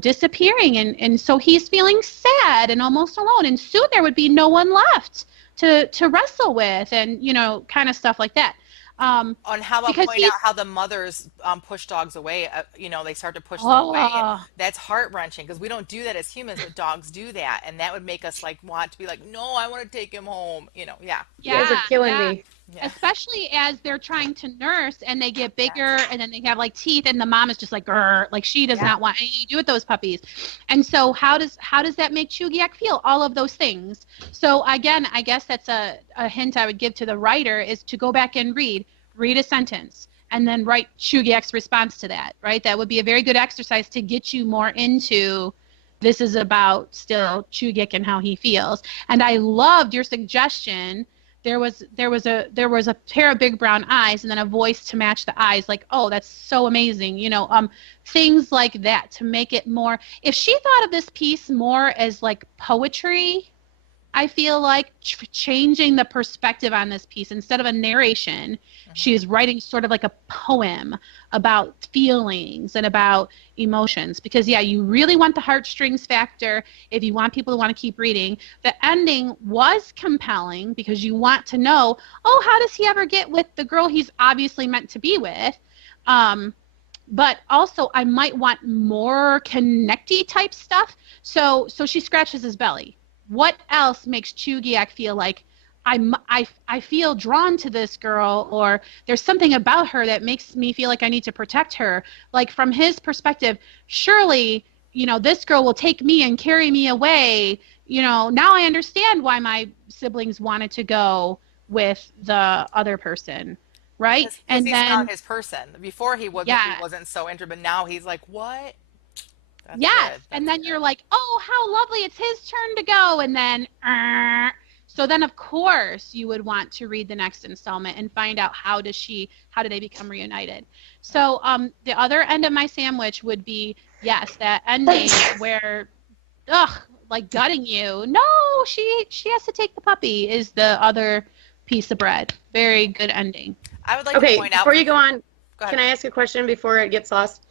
disappearing, and so he's feeling sad and almost alone, and soon there would be no one left to wrestle with, and kind of stuff like that. And how about point out how the mothers push dogs away? They start to push them away. And that's heart-wrenching because we don't do that as humans, but dogs do that, and that would make us want to be like, no, I want to take him home. Yeah. You guys are killing me. Yeah. Especially as they're trying to nurse and they get bigger and then they have teeth, and the mom is just grr, she does not want anything to do with those puppies. And so how does that make Chugiak feel? All of those things. So again, I guess that's a hint I would give to the writer, is to go back and read a sentence and then write Chugiak's response to that, right? That would be a very good exercise to get you more into this is about still Chugiak and how he feels. And I loved your suggestion. There was a pair of big brown eyes and then a voice to match the eyes. Oh, that's so amazing. Things like that to make it more. If she thought of this piece more as poetry, I feel like changing the perspective on this piece, instead of a narration, she is writing sort of like a poem about feelings and about emotions. Because, you really want the heartstrings factor if you want people to want to keep reading. The ending was compelling because you want to know, how does he ever get with the girl he's obviously meant to be with? But also, I might want more connecty type stuff. So she scratches his belly. What else makes Chugiak feel like I feel drawn to this girl, or there's something about her that makes me feel like I need to protect her? From his perspective, surely, this girl will take me and carry me away. Now I understand why my siblings wanted to go with the other person, right? And he's found his person. Before he wasn't so interested, but now he's like, what? That's Yes. good. And That's then good. you're like, oh, how lovely. It's his turn to go. And then, so then of course you would want to read the next installment and find out how do they become reunited. So the other end of my sandwich would be, yes, that ending where, ugh, like gutting you. No, she has to take the puppy is the other piece of bread. Very good ending. I would like to Okay, point out before for you go on, go can ahead. I ask a question before it gets lost?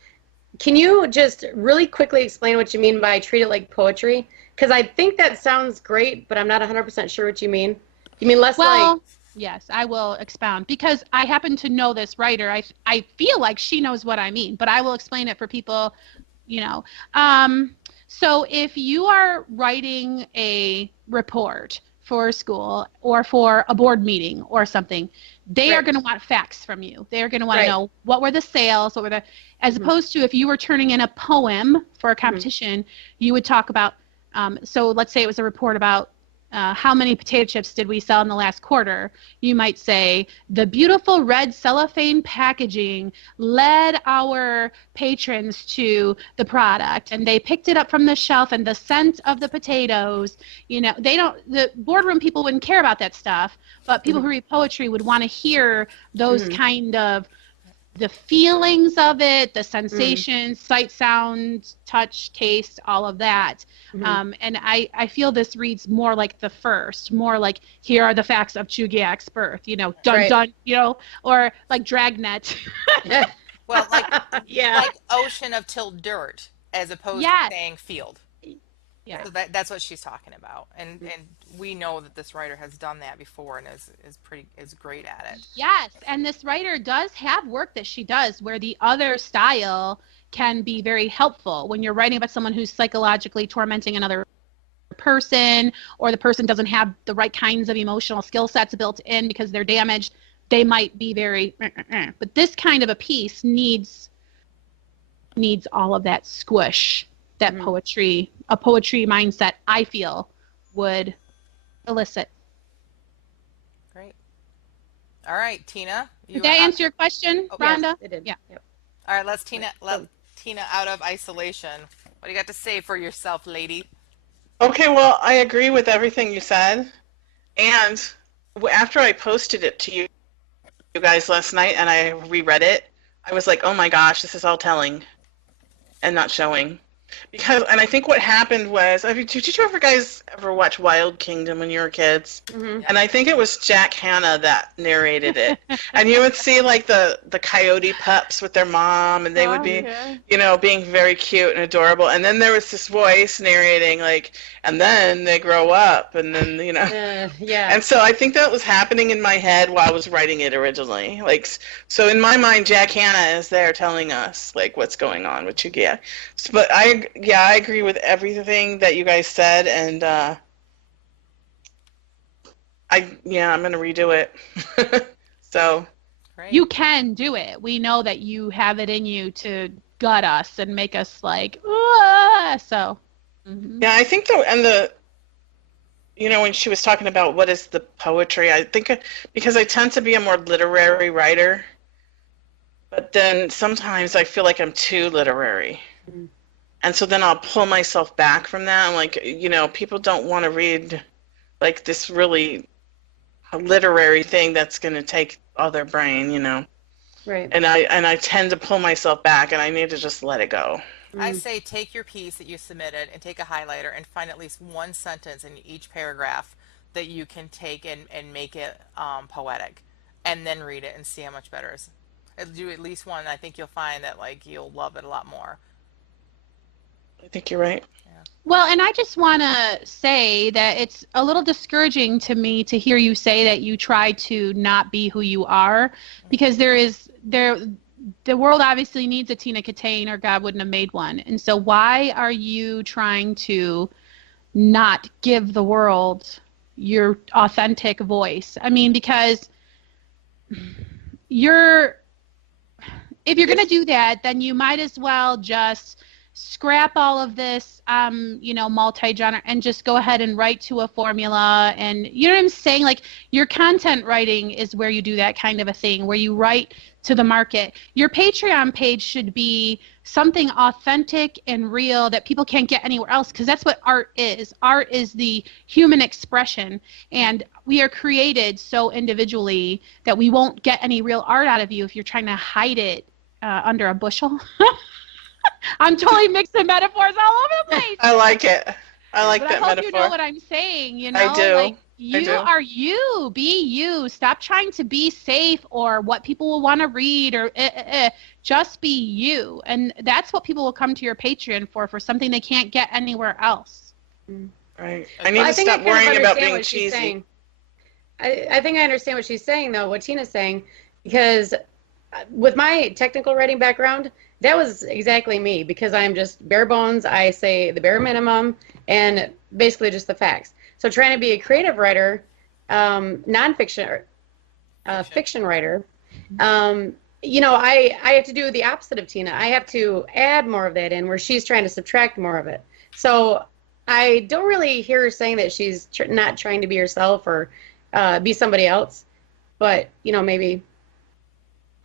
Can you just really quickly explain what you mean by treat it like poetry? Because I think that sounds great, but I'm not 100% sure what you mean. You mean less like, Well, yes, I will expound because I happen to know this writer. I feel like she knows what I mean, but I will explain it for people, you know. So if you are writing a report for school or for a board meeting or something, they are right, going to want facts from you. They are going to want to right. know what were the sales, as Hmm. opposed to if you were turning in a poem for a Hmm. competition, you would talk about, so let's say it was a report about how many potato chips did we sell in the last quarter? You might say, the beautiful red cellophane packaging led our patrons to the product, and they picked it up from the shelf, and the scent of the potatoes, the boardroom people wouldn't care about that stuff, but people Hmm. who read poetry would want to hear those Hmm. kind of the feelings of it, the Hmm. sensations, sight, sound, touch, taste, all of that. Hmm. And I feel this reads more like the first, more like here are the facts of Chugiak's birth, dun Right. dun, or like Dragnet. Well, Yeah. like ocean of tilled dirt as opposed to Yes. saying field. Yeah. So that's what she's talking about. And we know that this writer has done that before and is great at it. Yes, and this writer does have work that she does where the other style can be very helpful when you're writing about someone who's psychologically tormenting another person, or the person doesn't have the right kinds of emotional skill sets built in because they're damaged. They might be very but this kind of a piece needs all of that squish that Hmm. a poetry mindset I feel would elicit. Great. All right, Tina, Did you are that out. answer your question, Oh, Yes, Rhonda? it did. Yeah. Yep. all right, Right. let Tina out of isolation. What do you got to say for yourself, lady? Okay, well, I agree with everything you said. And after I posted it to you guys last night and I reread it, I was like, oh my gosh, this is all telling and not showing. And I think what happened was, I mean, did you ever guys ever watch Wild Kingdom when you were kids? Hmm. Yep. And I think it was Jack Hanna that narrated it. And you would see like the coyote pups with their mom, and they would Oh, be, yeah. being very cute and adorable. And then there was this voice narrating like, and then they grow up, and then. Yeah. And so I think that was happening in my head while I was writing it originally. Like, so in my mind, Jack Hanna is there telling us like what's going on with Chugia. But I agree with everything that you guys said, and I'm gonna redo it. So Great. You can do it. We know that you have it in you to gut us and make us like, "Ah," so. yeah, I think when she was talking about what is the poetry, I think because I tend to be a more literary writer, but then sometimes I feel like I'm too literary. Mhm. And so then I'll pull myself back from that. I'm like, people don't want to read like this really literary thing that's going to take all their brain. Right. And I tend to pull myself back, and I need to just let it go. I Mm. say take your piece that you submitted and take a highlighter and find at least one sentence in each paragraph that you can take and make it poetic, and then read it and see how much better it is. Do at least one, and I think you'll find that like you'll love it a lot more. I think you're right. Yeah. Well, and I just want to say that it's a little discouraging to me to hear you say that you try to not be who you are, because the world obviously needs a Tina Cattane or God wouldn't have made one. And so why are you trying to not give the world your authentic voice? I mean, because you're if you're going to do that, then you might as well just scrap all of this, multi-genre and just go ahead and write to a formula. And you know what I'm saying? Like, your content writing is where you do that kind of a thing, where you write to the market. Your Patreon page should be something authentic and real that people can't get anywhere else, because that's what art is. Art is the human expression, and we are created so individually that we won't get any real art out of you if you're trying to hide it under a bushel. I'm totally mixing metaphors all over the place. I like it. I like But that I hope metaphor. you know what I'm saying, I do. Like, I you do. are you. Be you. Stop trying to be safe or what people will want to read or just be you. And that's what people will come to your Patreon for something they can't get anywhere else. Right. I need Well, to I think I stop kind of worrying about understand being what she's cheesy. saying. I think I understand what she's saying, though, what Tina's saying, because with my technical writing background, that was exactly me, because I'm just bare bones. I say the bare minimum and basically just the facts. So trying to be a creative writer, nonfiction, fiction writer, I have to do the opposite of Tina. I have to add more of that in where she's trying to subtract more of it. So I don't really hear her saying that she's not trying to be herself or be somebody else, but maybe.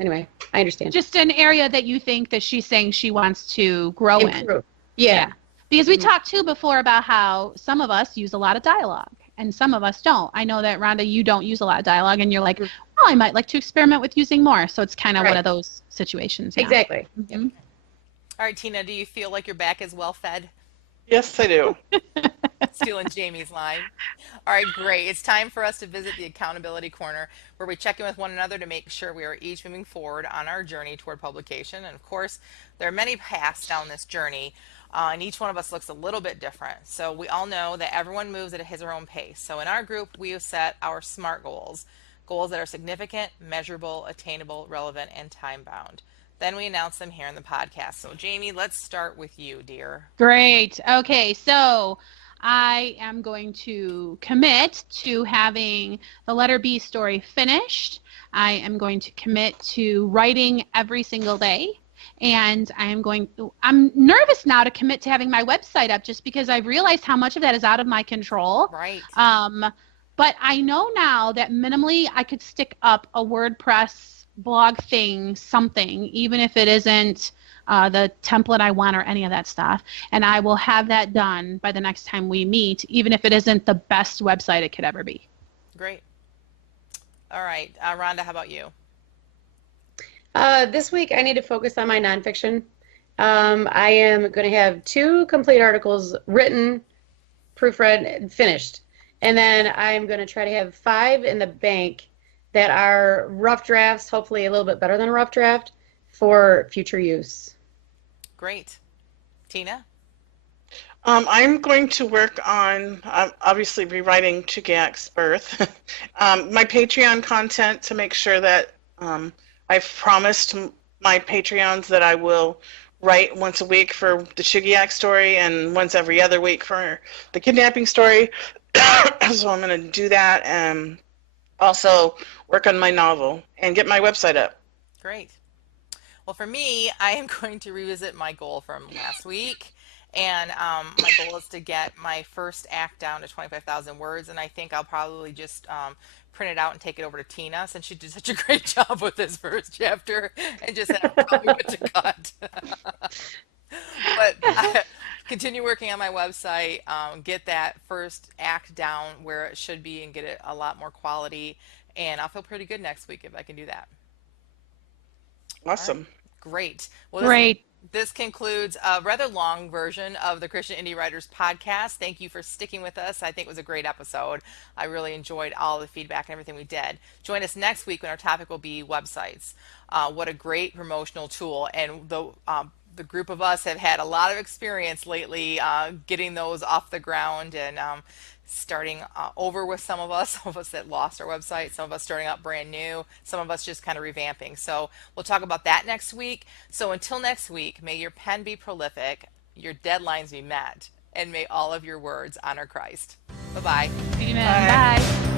Anyway, I understand. Just an area that you think that she's saying she wants to grow in. Improve. Yeah. Because we talked too before about how some of us use a lot of dialogue and some of us don't. I know that, Rhonda, you don't use a lot of dialogue, and you're like, well, I might like to experiment with using more. So it's kind of one of those situations. Yeah. Exactly. Mm-hmm. All right, Tina, do you feel like your back is well fed? Yes, I do. Stealing Jamie's line. All right, great. It's time for us to visit the accountability corner, where we check in with one another to make sure we are each moving forward on our journey toward publication. And of course, there are many paths down this journey, and each one of us looks a little bit different. So we all know that everyone moves at his or her own pace. So in our group, we have set our SMART goals, goals that are significant, measurable, attainable, relevant, and time bound. Then we announce them here in the podcast. So Jamie, let's start with you, dear. Great. Okay, so I am going to commit to having the letter B story finished. I am going to commit to writing every single day. And I'm nervous now to commit to having my website up, just because I've realized how much of that is out of my control. Right. But I know now that minimally I could stick up a WordPress blog thing, something, even if it isn't the template I want or any of that stuff. And I will have that done by the next time we meet, even if it isn't the best website it could ever be. Great. All right. Rhonda, how about you? This week, I need to focus on my nonfiction. I am going to have 2 complete articles written, proofread, and finished. And then I'm going to try to have 5 in the bank that are rough drafts, hopefully a little bit better than a rough draft, for future use. Great. Tina? I'm going to work on obviously rewriting Chugak's birth. My Patreon content, to make sure that I've promised my Patreons that I will write once a week for the Chugak story and once every other week for the kidnapping story. So I'm going to do that and also work on my novel and get my website up. Great. Well, for me, I am going to revisit my goal from last week. And my goal is to get my first act down to 25,000 words. And I think I'll probably just print it out and take it over to Tina, since she did such a great job with this first chapter, and just have probably what to cut. But I continue working on my website, get that first act down where it should be and get it a lot more quality. And I'll feel pretty good next week if I can do that. Awesome. Right. Great. Well, Great. This concludes a rather long version of the Christian Indie Writers podcast. Thank you for sticking with us. I think it was a great episode. I really enjoyed all the feedback and everything we did. Join us next week when our topic will be websites. What a great promotional tool. And the group of us have had a lot of experience lately getting those off the ground and starting over with some of us that lost our website, some of us starting out brand new, some of us just kind of revamping. So we'll talk about that next week. So until next week, may your pen be prolific, your deadlines be met, and may all of your words honor Christ. Bye-bye. Amen. Bye.